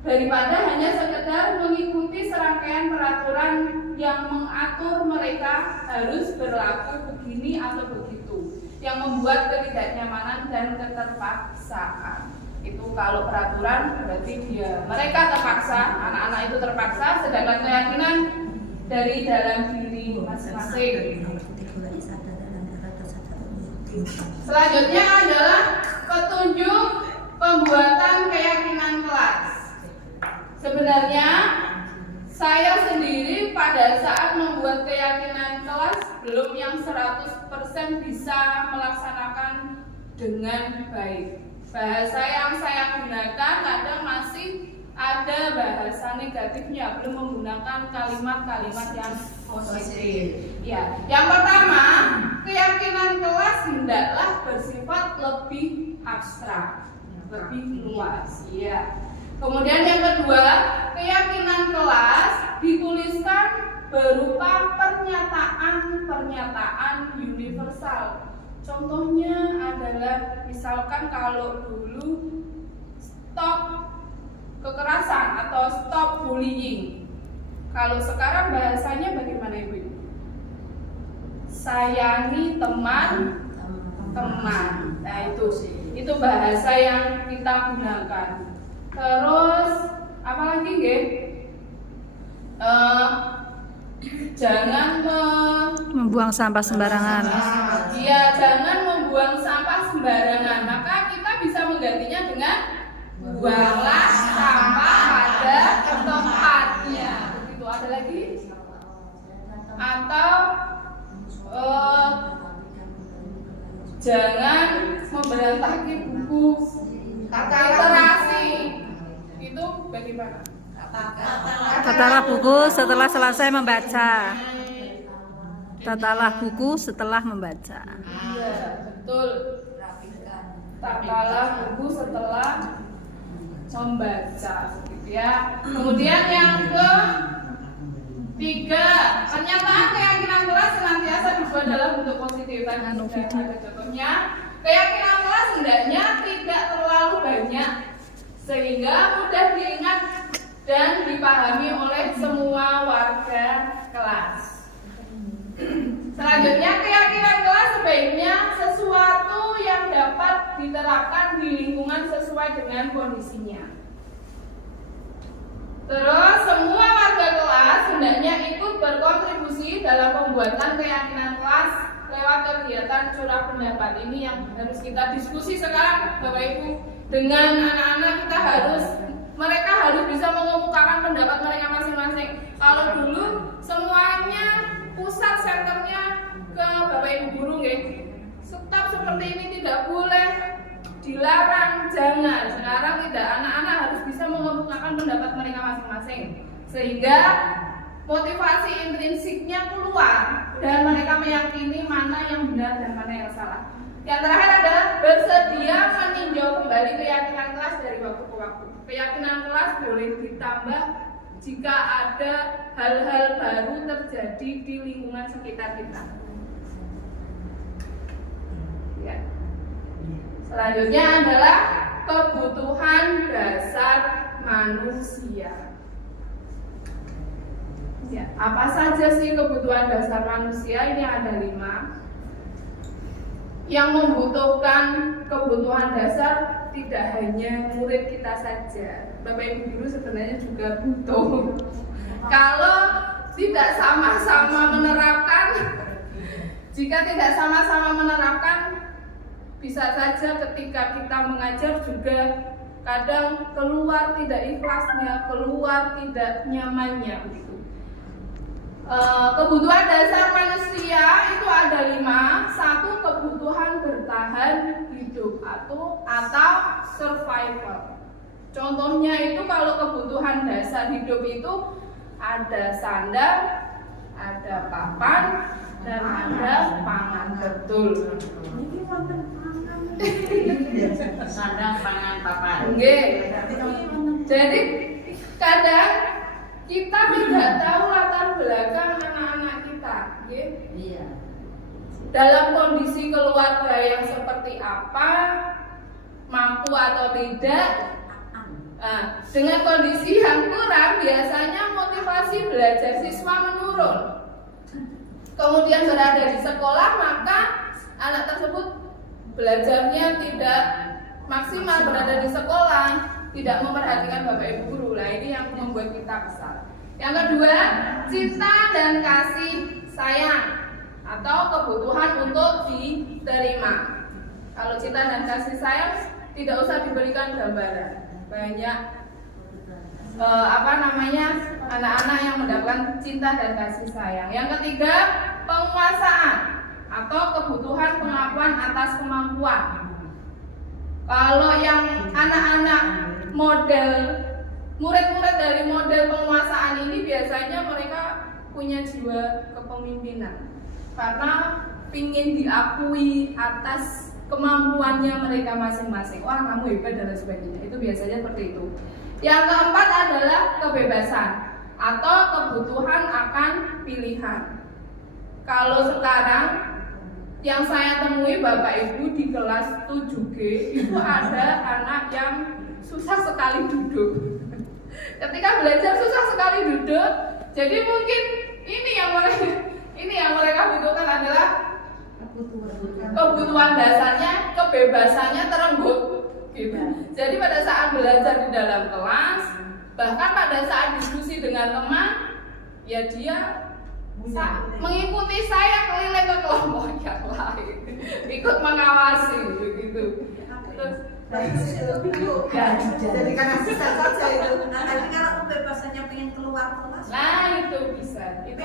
daripada hanya sekedar mengikuti serangkaian peraturan yang mengatur mereka harus berlaku begini atau begitu, yang membuat ketidaknyamanan dan keterpaksaan. Itu kalau peraturan berarti mereka terpaksa, anak-anak itu terpaksa, sedangkan keyakinan dari dalam diri masing-masing. Selanjutnya adalah petunjuk pembuatan keyakinan kelas. Sebenarnya saya sendiri pada saat membuat keyakinan kelas belum yang 100% bisa melaksanakan dengan baik. Bahasa yang saya gunakan kadang masih ada bahasa negatifnya, belum menggunakan kalimat-kalimat yang positif. Ya, yang pertama, keyakinan kelas hendaklah bersifat lebih abstrak, lebih luas. Ya. Kemudian yang kedua, keyakinan kelas dituliskan berupa pernyataan-pernyataan universal. Contohnya adalah misalkan kalau dulu stop kekerasan atau stop bullying. Kalau sekarang bahasanya bagaimana Ibu? Sayangi teman-teman. Nah itu bahasa yang kita gunakan. Terus apalagi nggih? Jangan membuang sampah sembarangan. Iya, jangan membuang sampah sembarangan. Maka kita bisa menggantinya dengan buanglah sampah pada tempatnya. Begitu. Ada lagi? Atau jangan memberantakin buku literasi. Itu bagaimana? Tatalah buku setelah selesai membaca. Tatalah buku setelah membaca. Iya, betul. Tatalah buku setelah membaca, gitu ya. Kemudian yang 3. Pernyataan keyakinan kelas senantiasa dibuat dalam bentuk positif. Ada contohnya, keyakinan kelas hendaknya tidak terlalu banyak sehingga mudah diingat dan dipahami oleh semua warga kelas. Selanjutnya, keyakinan kelas sebaiknya sesuatu yang dapat diterapkan di lingkungan sesuai dengan kondisinya. Terus, semua warga kelas hendaknya ikut berkontribusi dalam pembuatan keyakinan kelas lewat kegiatan curah pendapat. Ini yang harus kita diskusi sekarang, Bapak Ibu. Dengan anak-anak mereka harus bisa mengemukakan pendapat mereka masing-masing. Kalau dulu semuanya pusat senternya ke Bapak Ibu guru, tetap seperti ini tidak boleh, dilarang, jangan. Sekarang tidak, anak-anak harus bisa mengemukakan pendapat mereka masing-masing sehingga motivasi intrinsiknya keluar dan mereka meyakini mana yang benar dan mana yang salah. Yang terakhir adalah bersedia meninjau kembali keyakinan kelas dari waktu ke waktu. Keyakinan kelas boleh ditambah jika ada hal-hal baru terjadi di lingkungan sekitar kita. Ya. Selanjutnya adalah kebutuhan dasar manusia. Ya, apa saja sih kebutuhan dasar manusia? Ini ada 5. Yang membutuhkan kebutuhan dasar tidak hanya murid kita saja, Bapak Ibu guru sebenarnya juga butuh. Kalau tidak sama-sama menerapkan, jika tidak sama-sama menerapkan, bisa saja ketika kita mengajar juga kadang keluar tidak ikhlasnya, keluar tidak nyamannya. Kebutuhan dasar manusia itu ada 5. 1, kebutuhan bertahan hidup atau survival. Contohnya itu kalau kebutuhan dasar hidup itu ada sandang, ada papan, dan ada pangan. Betul. Sandang, pangan, papan. Jadi kadang kita tidak tahu latar belakang anak-anak kita, Iya. dalam kondisi keluarga yang seperti apa, mampu atau tidak. Dengan kondisi yang kurang, biasanya motivasi belajar siswa menurun. Kemudian berada di sekolah, maka anak tersebut belajarnya tidak maksimal berada di sekolah, tidak memperhatikan Bapak Ibu guru. Nah, ini yang membuat kita kesal. Yang kedua, cinta dan kasih sayang atau kebutuhan untuk diterima. Kalau cinta dan kasih sayang tidak usah diberikan gambaran. Banyak anak-anak yang mendapatkan cinta dan kasih sayang. Yang ketiga, penguasaan atau kebutuhan pengakuan atas kemampuan. Kalau yang anak-anak murid-murid dari model penguasaan ini biasanya mereka punya jiwa kepemimpinan karena ingin diakui atas kemampuannya mereka masing-masing. Wah, kamu hebat dan sebagainya. Itu biasanya seperti itu. Yang keempat adalah kebebasan atau kebutuhan akan pilihan. Kalau sekarang yang saya temui Bapak Ibu di kelas 7G itu ada anak yang susah sekali duduk. Ketika belajar susah sekali duduk, jadi mungkin ini yang mereka butuhkan adalah kebutuhan dasarnya, kebebasannya terenggut. Gitu. Jadi pada saat belajar di dalam kelas, bahkan pada saat diskusi dengan teman, ya dia mengikuti saya keliling ke kelompok yang lain, ikut mengawasi begitu. Jadi karena susah saja itu. Nanti kalau kebebasannya pengen keluar kelas. Nah itu bisa. Itu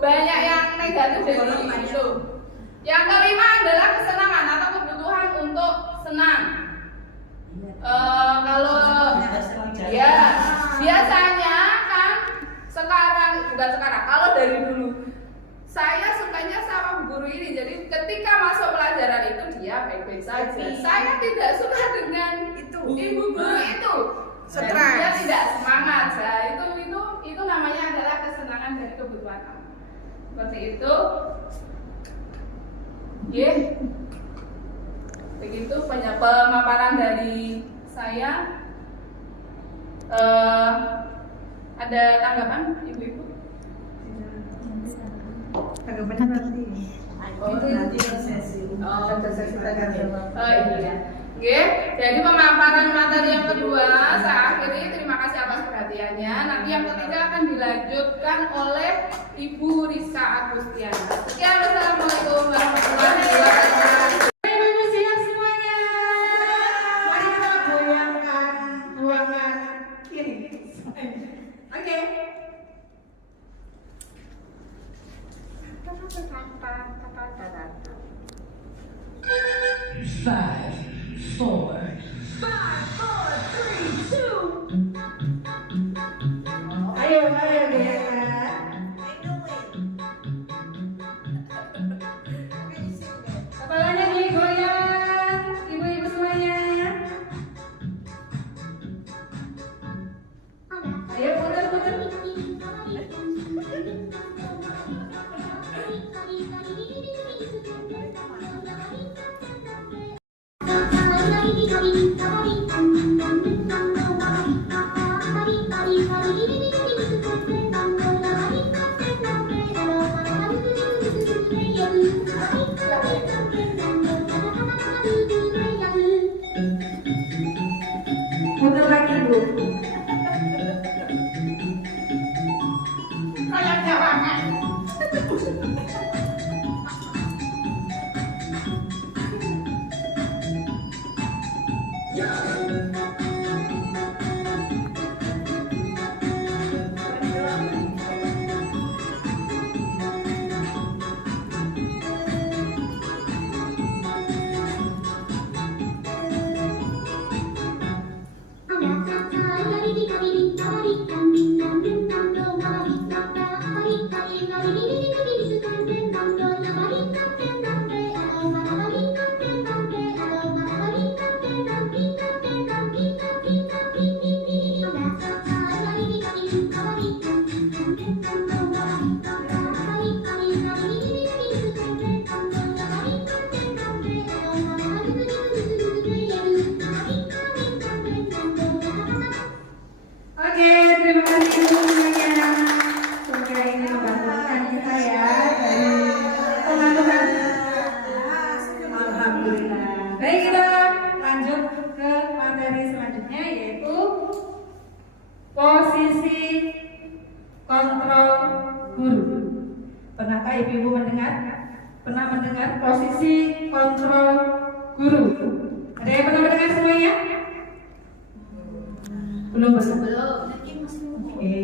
banyak yang negatif dari itu. Yang kelima adalah kesenangan atau kebutuhan untuk senang. Kalau ya biasanya kan kalau dari dulu saya sukanya sama guru ini, jadi ketika masuk pelajaran itu dia baik-baik saja. Saya tidak suka dengan ibu guru itu. dan dia tidak semangat. Nah, itu namanya adalah kesenangan dari kebutuhan anak. Seperti itu. Begitu pemaparan dari saya. Ada tanggapan ibu-ibu? Tanggapannya nanti. Iya. Jadi pemaparan materi yang kedua saya akhiri. Terima kasih atas perhatiannya. Nanti yang ketiga akan dilanjutkan oleh Ibu Rizka Agustiana. Sekian, wassalamualaikum warahmatullahi wabarakatuh. Siap semuanya. Mari kita goyangkan ruangan ini. Oke. Five, four. Ayo goyangkan. Kepalanya digoyang, ibu-ibu semuanya. Ayo putar-putar. Putar lagi, Bu. Oke, terima kasih semuanya. Semoga ini membantukan kita ya dari teman-teman. Alhamdulillah. Baik, kita lanjut ke materi selanjutnya yaitu posisi kontrol guru. Pernahkah ibu-ibu pernah mendengar posisi kontrol guru? Ada yang pernah mendengar semuanya? Belum. Oke.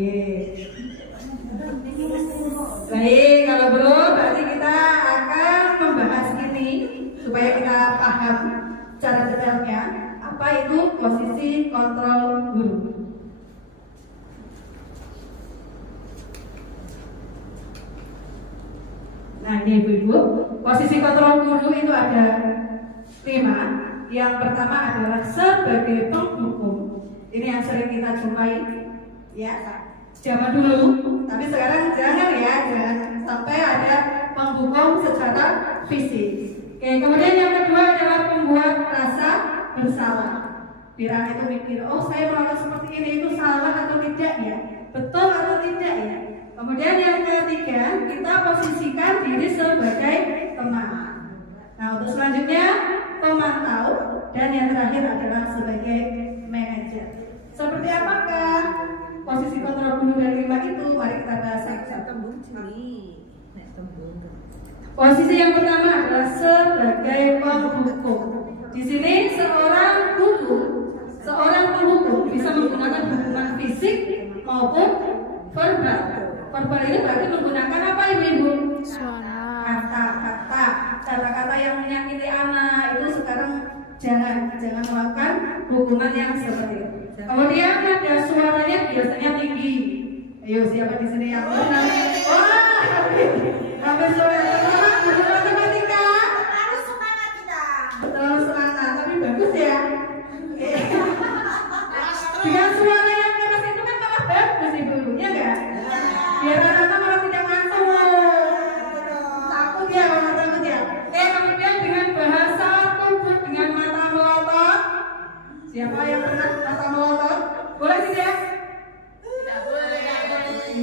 Baik, kalau belum berarti kita akan membahas ini supaya kita paham cara detailnya apa itu posisi kontrol guru. Nah, ini ibu-ibu, posisi kontrol guru itu ada 5. Yang pertama adalah sebagai penghukum. Ini yang sering kita jumpai ya zaman dulu, tapi sekarang jangan sampai ada penghukum secara fisik. Oke, kemudian yang kedua adalah pembuat rasa bersalah. Biar itu mikir, oh saya melakukan seperti ini itu salah atau tidak ya, betul atau tidak ya. Kemudian yang ketiga kita posisikan diri sebagai teman. Nah, untuk selanjutnya pemantau dan yang terakhir adalah sebagai manajer. Seperti apakah posisi kontrol guru dari 5 itu? Mari kita bahas satu-satu. Posisi yang pertama adalah sebagai penghukum. Di sini seorang penghukum bisa menggunakan hukuman fisik maupun verbal. Verbal ini berarti menggunakan apa ibu-ibu? Kata-kata yang menyakiti anak itu sekarang jangan melakukan hukuman yang seperti itu. Kemudian ada suaranya biasanya tinggi. Ayo siapa di sini yang pernah? Wah, hampir suara pertama guru matematika. Harus semangat kita. Terus semangat, tapi bagus ya. Dengan takut ya, orang takut ya. Kemudian dengan bahasa tubuh dengan mata melotot. Siapa yang pernah mata melotot? Boleh tidak? Tidak boleh.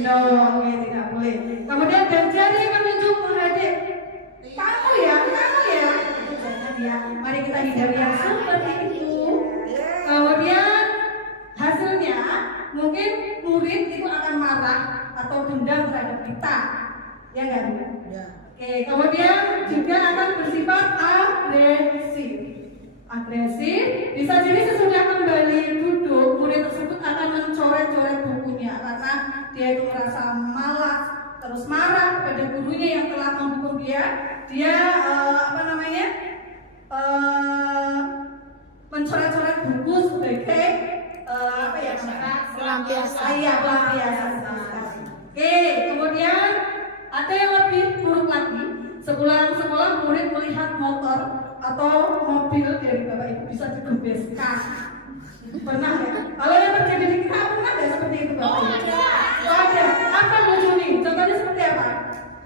No, oke, tidak boleh. Kemudian dan jari menunjuk menghadap. Kamu ya. Jangan ya. Mari kita hindari yang seperti itu. Kemudian hasilnya mungkin murid itu akan marah atau dendam terhadap kita, ya kan? Ya. Oke, kemudian juga akan bersifat agresif. Bisa jadi sesudah kembali duduk, murid tersebut akan mencoret-coret bukunya karena dia itu merasa malas, terus marah kepada gurunya yang telah menghukum dia. Dia mencoret-coret buku sebagai pelampiasan. Oke, kemudian ada yang lebih buruk lagi. Sepulang sekolah murid melihat motor atau mobil dari bapak ibu bisa digebeskan. Pernah ya? Kalau yang terjadi di kita pernah nggak seperti itu bapak? Oh ada. Apa lucu nih? Contohnya seperti apa?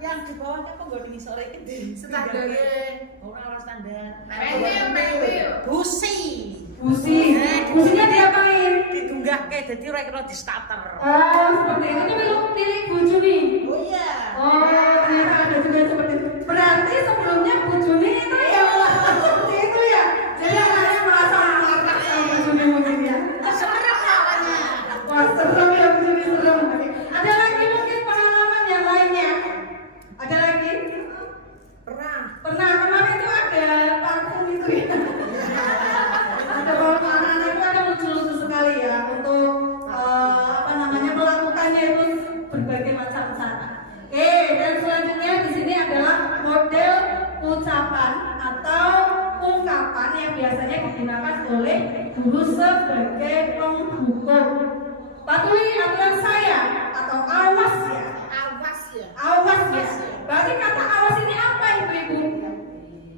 Yang di bawahnya kok gak di sore itu Standarnya orang standar. pentil. Businya diapain? Ditunggah kayak jadi kira di starter. Oh seperti itu. Tapi lu pilih bujuni. Oh iya. Oh ternyata ada juga seperti itu. Berarti sebelumnya bujuni itu ya seperti itu ya. Jadi anaknya merasa marah sama bujuni mungkin ya. Serem namanya. Wah serem ya bujuni serem. Ada lagi mungkin pengalaman yang lainnya. Ada lagi? Pernah kemarin itu ada parfum itu ya. Ada parfum anak-anak itu ada lucu-lucu sekali ya untuk melakukannya itu berbagai macam cara. Oke, dan selanjutnya di sini adalah model ucapan atau ungkapan yang biasanya digunakan oleh guru sebagai penghukum. Patuhi aturan saya atau awas ya. Awas ya. Berarti kata awas ini apa ibu-ibu?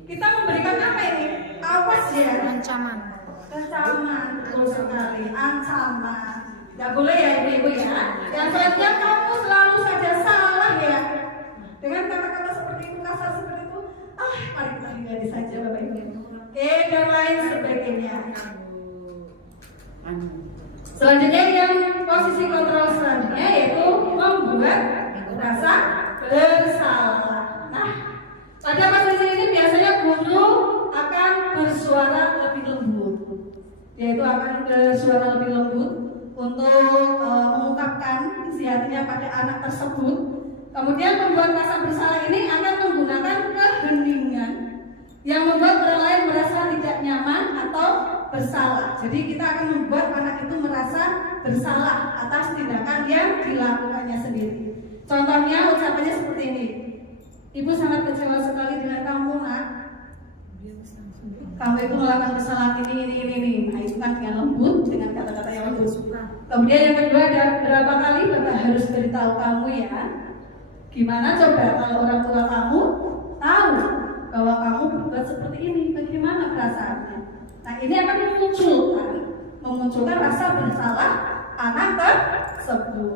Kita memberikan apa ini? Awas ya. Ancaman, betul sekali. Ancaman. Gak boleh ya ibu-ibu ya. Yang selanjutnya kamu selalu saja salah ya. Dengan kata-kata seperti itu, kasar seperti itu, mari kita hindari saja bapak ibu. Oke, dan lain sebagainya. Selanjutnya yang posisi kontrol selanjutnya yaitu membuat rasa bersalah. Nah, pada posisi ini biasanya guru akan bersuara lebih lembut, yaitu akan bersuara lebih lembut untuk mengungkapkan isi hatinya pada anak tersebut. Kemudian membuat rasa bersalah ini akan menggunakan keheningan yang membuat orang lain merasa tidak nyaman atau bersalah. Jadi kita akan membuat anak itu merasa bersalah atas tindakan yang dilakukannya sendiri. Contohnya ucapannya seperti ini. Ibu sangat kecewa sekali dengan kamu, nak. Kamu itu melakukan kesalahan ini. Nah itu kan dengan lembut, dengan kata-kata yang lembut. Kemudian yang kedua, ada berapa kali Bapak harus beritahu kamu ya. Gimana coba kalau orang tua kamu tahu bahwa kamu berbuat seperti ini, bagaimana perasaannya? Nah ini akan memunculkan rasa bersalah anak tersebut.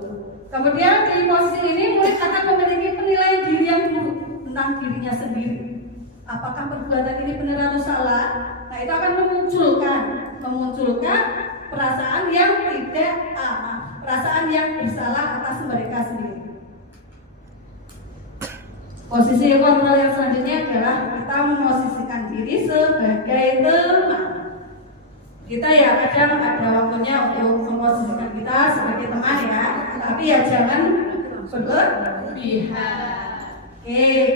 Kemudian di posisi ini murid akan memiliki penilaian diri yang buruk tentang dirinya sendiri. Apakah perbuatan ini benar atau salah? Nah itu akan memunculkan perasaan yang perasaan yang bersalah atas mereka sendiri. Posisi kontrol yang selanjutnya adalah kita memosisikan diri sebagai teman. Kita ya kadang ada waktunya untuk memposisikan kita sebagai teman ya, tapi ya jangan berlebihan.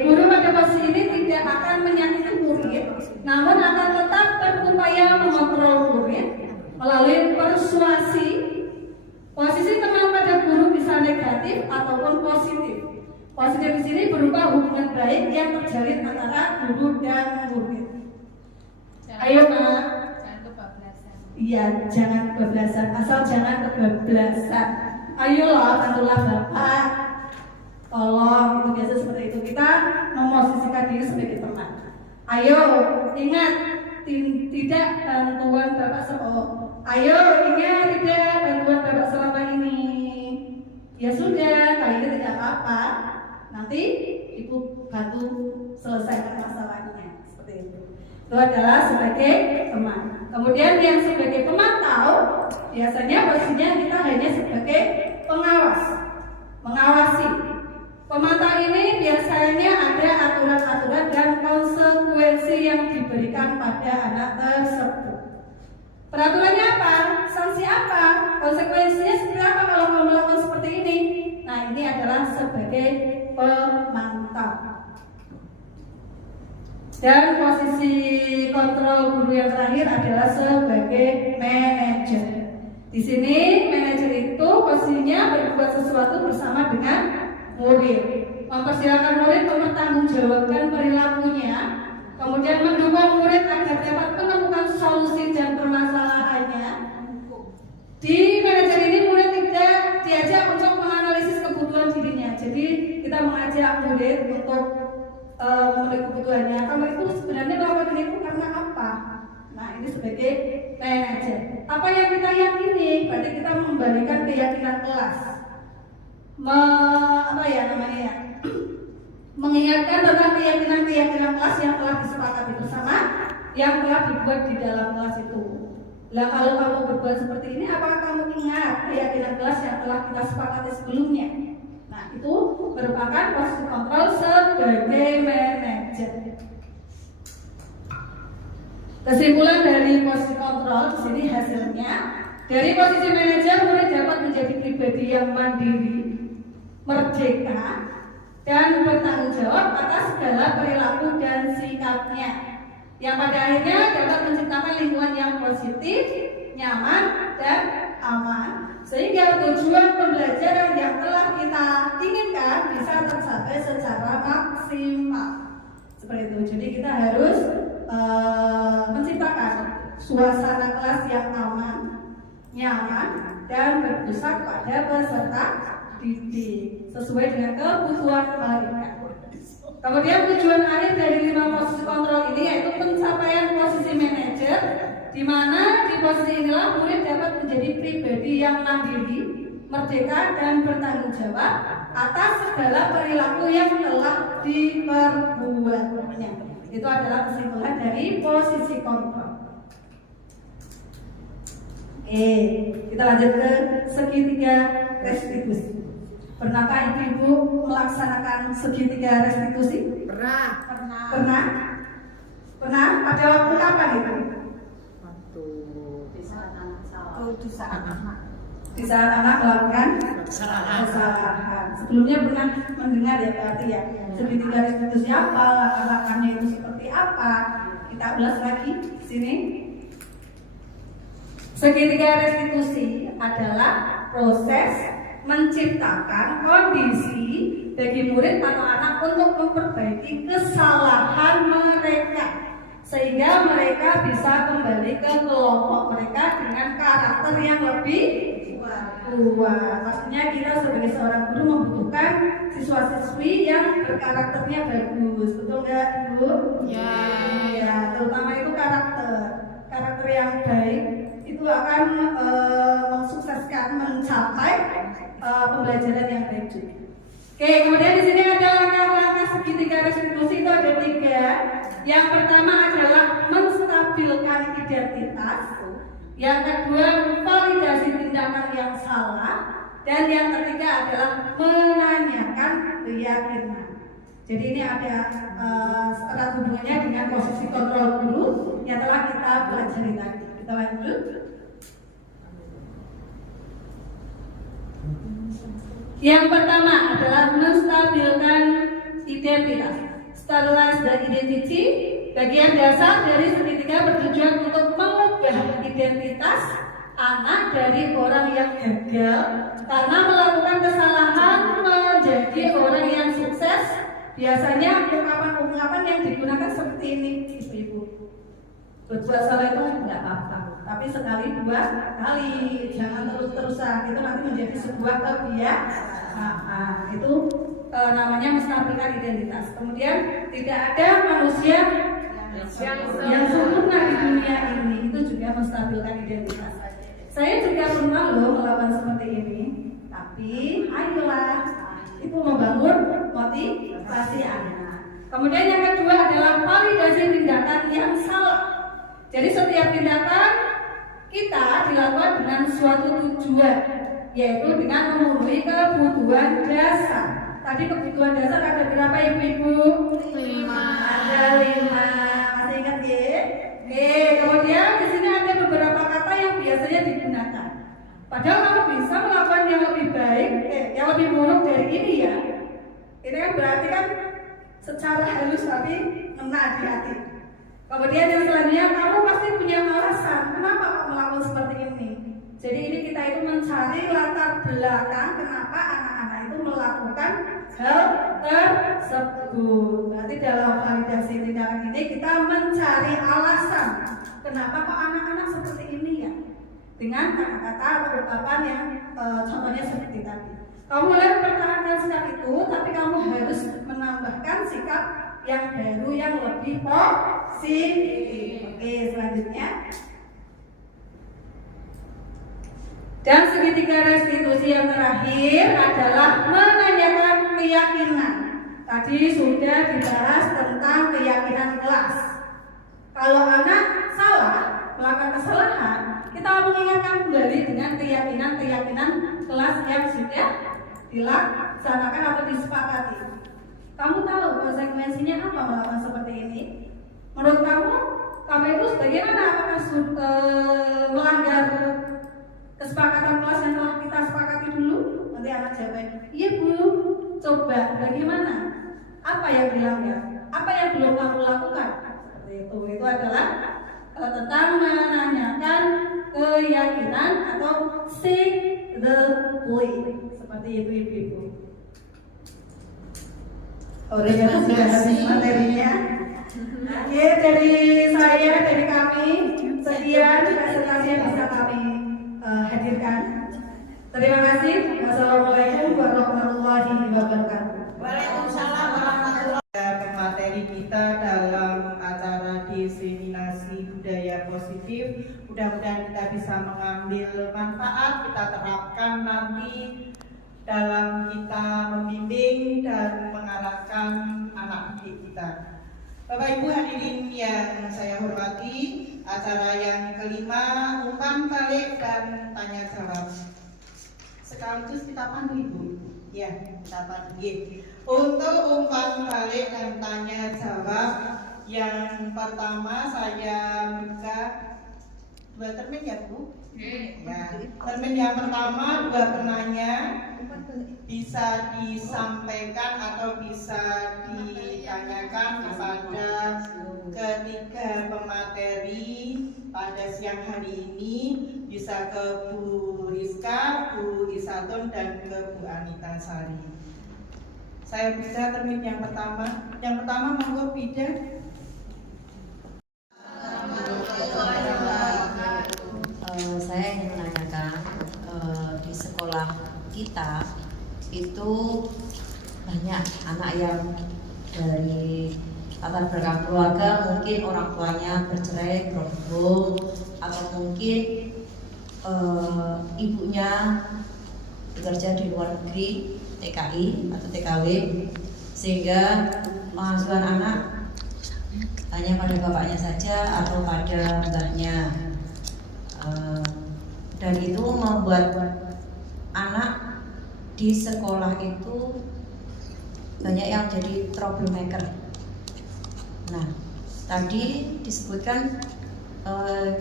Guru pada posisi ini tidak akan menyakiti murid, namun akan tetap berupaya mengontrol murid melalui persuasi. Posisi teman pada guru bisa negatif ataupun positif. Positif di sini berupa hubungan baik yang terjalin antara guru dan murid. Ayo nak. Jangan kebablasan. Iya, jangan kebablasan. Asal jangan kebablasan. Ayolah, bantulah Bapak. Tolong, itu biasa seperti itu. Kita memosisikan diri sebagai teman. Ayo, ingat tidak bantuan Bapak Ayo, ingat tidak bantuan Bapak selama ini. Ya sudah, kali ini tidak apa-apa. Nanti ibu bantu selesaikan masalahnya seperti itu. Itu adalah sebagai teman. Kemudian yang sebagai pemantau, biasanya posisinya kita hanya sebagai pengawas, mengawasi. Pemantau ini biasanya ada aturan-aturan dan konsekuensi yang diberikan pada anak tersebut. Peraturannya apa? Sanksi apa? Konsekuensinya seperti apa kalau kamu melakukan seperti ini? Nah, ini adalah sebagai pemantau. Dan posisi kontrol guru yang terakhir adalah sebagai manajer. Di sini manajer itu posisinya berbuat sesuatu bersama dengan murid, mempersilahkan murid mempertanggungjawabkan perilakunya, kemudian mendukung murid agar dapat menemukan solusi dan permasalahannya. Di manajer ini murid tidak diajak untuk menganalisis kebutuhan dirinya. Jadi kita mengajak murid untuk memenuhi kebutuhannya. Kamu itu sebenarnya melakukan itu karena apa? Nah, ini sebagai manajer. Apa yang kita yakini? Berarti kita membalikan keyakinan kelas. Mengingatkan tentang keyakinan kelas yang telah disepakati bersama, yang telah dibuat di dalam kelas itu. Lah kalau kamu berbuat seperti ini, apakah kamu ingat keyakinan kelas yang telah kita sepakati sebelumnya? Nah, itu merupakan posisi kontrol sebagai manajer. Kesimpulan dari posisi kontrol di sini hasilnya, dari posisi manajer murid dapat menjadi pribadi yang mandiri, merdeka, dan bertanggung jawab atas segala perilaku dan sikapnya, yang pada akhirnya dapat menciptakan lingkungan yang positif, nyaman, dan aman, sehingga tujuan pembelajaran yang telah kita inginkan bisa tercapai secara maksimal. Seperti itu. Jadi kita harus menciptakan suasana kelas yang aman, nyaman, dan berpusat pada peserta didik sesuai dengan kebutuhan mereka. Kemudian tujuan akhir dari 5 posisi kontrol ini yaitu pencapaian posisi manajer, di mana di posisi inilah murid dapat menjadi pribadi yang mandiri, merdeka, dan bertanggung jawab atas segala perilaku yang telah diperbuatnya. Itu adalah kesimpulan dari posisi kontrol. Oke, kita lanjut ke segitiga restitusi. Pernahkah ibu-ibu melaksanakan segitiga restitusi? Pernah. Pada waktu kapan itu? Waktu di saat anak salah. Di saat anak melakukan kesalahan. Sebelumnya pernah mendengar ya berarti ya segitiga restitusi apa, langkah-langkahnya itu seperti apa? Kita ulas lagi di sini. Segitiga restitusi adalah proses menciptakan kondisi bagi murid atau anak untuk memperbaiki kesalahan mereka sehingga mereka bisa kembali ke kelompok mereka dengan karakter yang lebih kuat. Pastinya kita sebagai seorang guru membutuhkan siswa-siswi yang berkarakternya bagus, betul nggak Ibu? Ya, terutama itu karakter yang baik itu akan mensukseskan mencapai pembelajaran yang baik juga. Oke, kemudian di sini ada langkah-langkah segitiga restitusi itu ada 3. Yang pertama adalah menstabilkan identitas. Yang kedua, validasi tindakan yang salah. Dan yang ketiga adalah menanyakan keyakinan. Jadi ini ada erat hubungannya dengan posisi kontrol guru yang telah kita pelajari tadi. Kita lanjut. Yang pertama adalah menstabilkan identitas. Stabilize the identity, bagian dasar dari segitiga bertujuan untuk mengubah identitas anak dari orang yang gagal karena melakukan kesalahan menjadi orang yang sukses. Biasanya ungkapan-ungkapan yang digunakan seperti ini, ibu-ibu. Berbuat salah itu tidak apa-apa, tapi sekali 2 kali, jangan terus-terusan. Itu nanti menjadi sebuah kebiasaan. Itu namanya menstabilkan identitas. Kemudian tidak ada manusia yang sempurna di dunia ini, itu juga menstabilkan identitas. Saya juga pernah melakukan seperti ini, tapi ayolah, itu membangun motivasi memotivasi anak. Kemudian yang kedua adalah validasi tindakan yang salah. Jadi setiap tindakan kita dilakukan dengan suatu tujuan, yaitu dengan memenuhi kebutuhan dasar. Tadi kebutuhan dasar ada berapa ibu-ibu? 5. Ada 5. Masih ingat ya? Oke, kemudian di sini ada beberapa kata yang biasanya digunakan. Padahal kamu bisa melakukan yang lebih baik, yang lebih buruk dari ini ya. Ini kan berarti kan secara halus tapi ngena di hati. Kemudian yang selanjutnya, kamu pasti punya alasan kenapa kok melakukan seperti ini. Jadi ini kita itu mencari latar belakang kenapa anak-anak itu melakukan hal tersebut. Berarti dalam validasi tindakan ini kita mencari alasan kenapa kok anak-anak seperti ini ya, dengan kata-kata atau ungkapan yang contohnya seperti tadi. Kamu mulai mempertahankan sikap itu, tapi kamu harus menambahkan sikap yang baru yang lebih positif. Oke, selanjutnya. Dan segitiga restitusi yang terakhir adalah menanyakan keyakinan. Tadi sudah dibahas tentang keyakinan kelas. Kalau anak salah, melakukan kesalahan, kita mengingatkan kembali dengan keyakinan kelas yang sudah dilaksanakan atau disepakati. Kamu tahu konsekuensinya apa melakukan seperti ini? Menurut kamu itu bagaimana? Apakah melanggar kesepakatan kelas yang telah kita sepakati dulu? Nanti anak jawab, iya Bu. Coba bagaimana? Apa yang dilanggar? Apa yang belum kamu lakukan? Seperti itu. Itu adalah tentang menanyakan keyakinan atau seek the belief. Seperti itu ibu-ibu. Terima kasih materinya. Oke, dari saya, dari kami, sekian presentasi yang bisa kami hadirkan. Terima kasih. Wassalamualaikum warahmatullahi wabarakatuh. Waalaikumsalam warahmatullahi wabarakatuh. Materi kita dalam acara diseminasi budaya positif, mudah-mudahan kita bisa mengambil manfaat, kita terapkan nanti dalam kita membimbing dan mengarahkan anak didik kita. Bapak Ibu hadirin yang saya hormati, acara yang kelima, umpan balik dan tanya jawab. Sekaligus kita pandu Ibu. Ya, kita pandu. Untuk umpan balik dan tanya jawab, yang pertama saya buka 2 termin ya Bu. Ya, termin yang pertama 2 penanya bisa disampaikan atau bisa ditanyakan kepada ketiga pemateri pada siang hari ini, bisa ke Bu Rizka, Bu Isatun, dan ke Bu Anita Sari. Saya buka termin yang pertama. Yang pertama monggo Bida. Saya ingin menanyakan di sekolah kita itu banyak anak yang dari latar belakang keluarga, mungkin orang tuanya bercerai, berhubung, atau mungkin ibunya bekerja di luar negeri, TKI atau TKW, sehingga pengasuhan anak hanya pada bapaknya saja atau pada mbahnya. Dan itu membuat anak di sekolah itu banyak yang jadi troublemaker. Nah, tadi disebutkan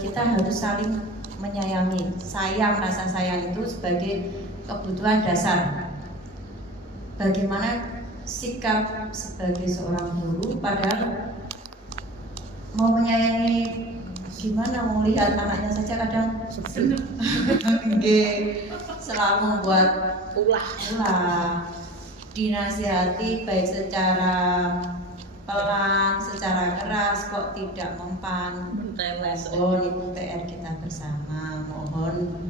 kita harus saling menyayangi. Rasa sayang itu sebagai kebutuhan dasar. Bagaimana sikap sebagai seorang guru, padahal mau menyayangi gimana, mau lihat anaknya saja kadang selalu membuat ulah, dinasihati baik secara pelan, secara keras kok tidak mempan. Oh, itu PR kita bersama. Mohon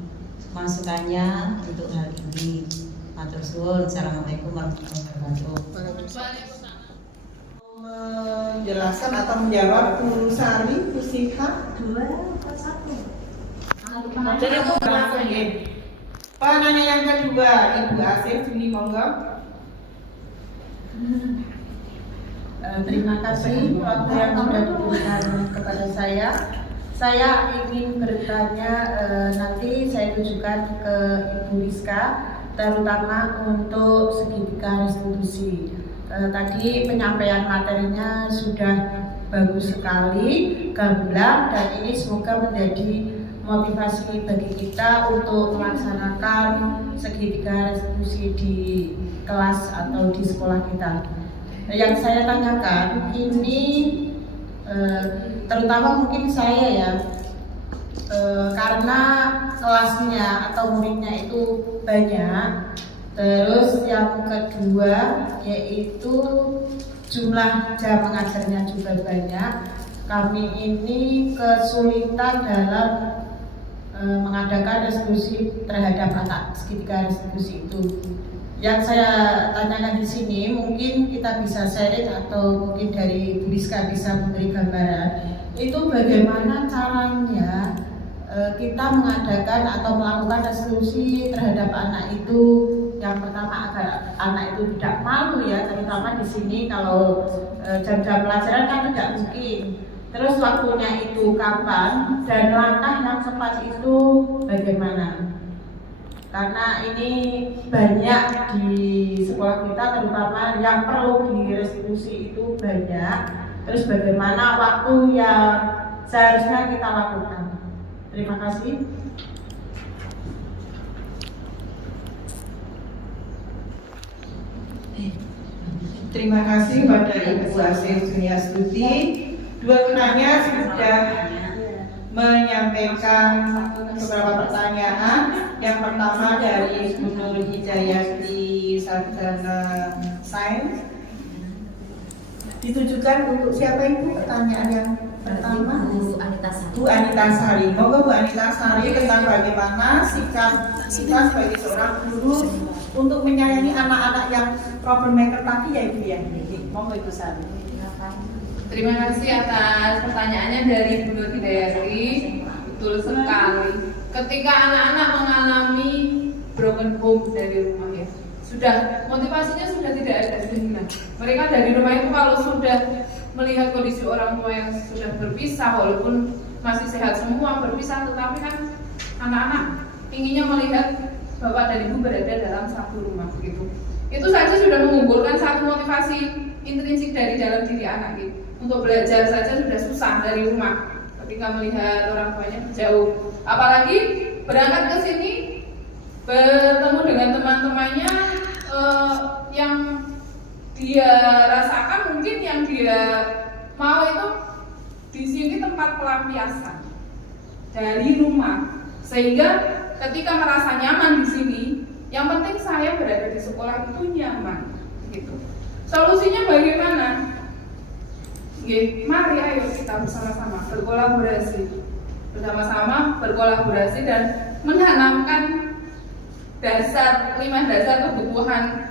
masukannya untuk hal ini. Matur suwun. Assalamualaikum warahmatullahi wabarakatuh. Menjelaskan atau menjawab Bu Sari, Bu Siha, 2 atau 1? Jadi Bu langsung ya. Penanya yang kedua, Ibu Asif, ini monggo. Terima kasih waktu yang sudah diberikan kepada saya. Saya ingin bertanya, nanti saya tujukan ke Ibu Rizka, terutama untuk segitiga restitusi. Tadi penyampaian materinya sudah bagus sekali, gamblang, dan ini semoga menjadi motivasi bagi kita untuk melaksanakan segitiga restitusi di kelas atau di sekolah kita. Yang saya tanyakan ini terutama mungkin saya ya, karena kelasnya atau muridnya itu banyak. Terus yang kedua yaitu jumlah jam mengajarnya juga banyak. Kami ini kesulitan dalam mengadakan restitusi terhadap anak segitiga restitusi itu. Yang saya tanyakan di sini mungkin kita bisa sharing atau mungkin dari Bu Rizka bisa memberi gambaran itu bagaimana caranya kita mengadakan atau melakukan restitusi terhadap anak itu. Yang pertama agar anak itu tidak malu ya, terutama di sini kalau jam-jam pelajaran kan tidak mungkin. Terus waktunya itu kapan dan langkah yang tepat itu bagaimana? Karena ini banyak di sekolah kita, terutama yang perlu direstitusi itu banyak. Terus bagaimana waktu yang seharusnya kita lakukan? Terima kasih. Terima kasih kepada Ibu Asih Suniastuti. Dua-duanya sudah menyampaikan beberapa pertanyaan. Yang pertama dari Bu Nur Hidayati Sarjana Sains. Ditujukan untuk siapa Ibu? Pertanyaan yang pertama Bu Anita Sari. Moga Bu Anita Sari tentang bagaimana sikap kita sebagai seorang guru untuk menyayangi anak-anak yang troublemaker tadi ya Ibu ya. Moga Ibu Sari. Terima kasih atas pertanyaannya dari Bu Nur Hidayati. Betul sekali. Ketika anak-anak mengalami broken home dari rumah ya, sudah motivasinya sudah tidak ada dengan mereka dari rumah itu. Kalau sudah melihat kondisi orang tua yang sudah berpisah, walaupun masih sehat semua berpisah, tetapi kan anak-anak inginnya melihat bapak dan ibu berada dalam satu rumah begitu. Itu saja sudah mengumpulkan satu motivasi intrinsik dari dalam diri anak gitu. Untuk belajar saja sudah susah dari rumah ketika melihat orang tuanya jauh. Apalagi berangkat ke sini bertemu dengan teman-temannya yang dia rasakan, mungkin yang dia mau itu di sini tempat pelampiasan dari rumah, sehingga ketika merasa nyaman di sini, yang penting saya berada di sekolah itu nyaman gitu. Solusinya bagaimana? Mari ayo kita bersama-sama berkolaborasi dan menanamkan 5 dasar kebutuhan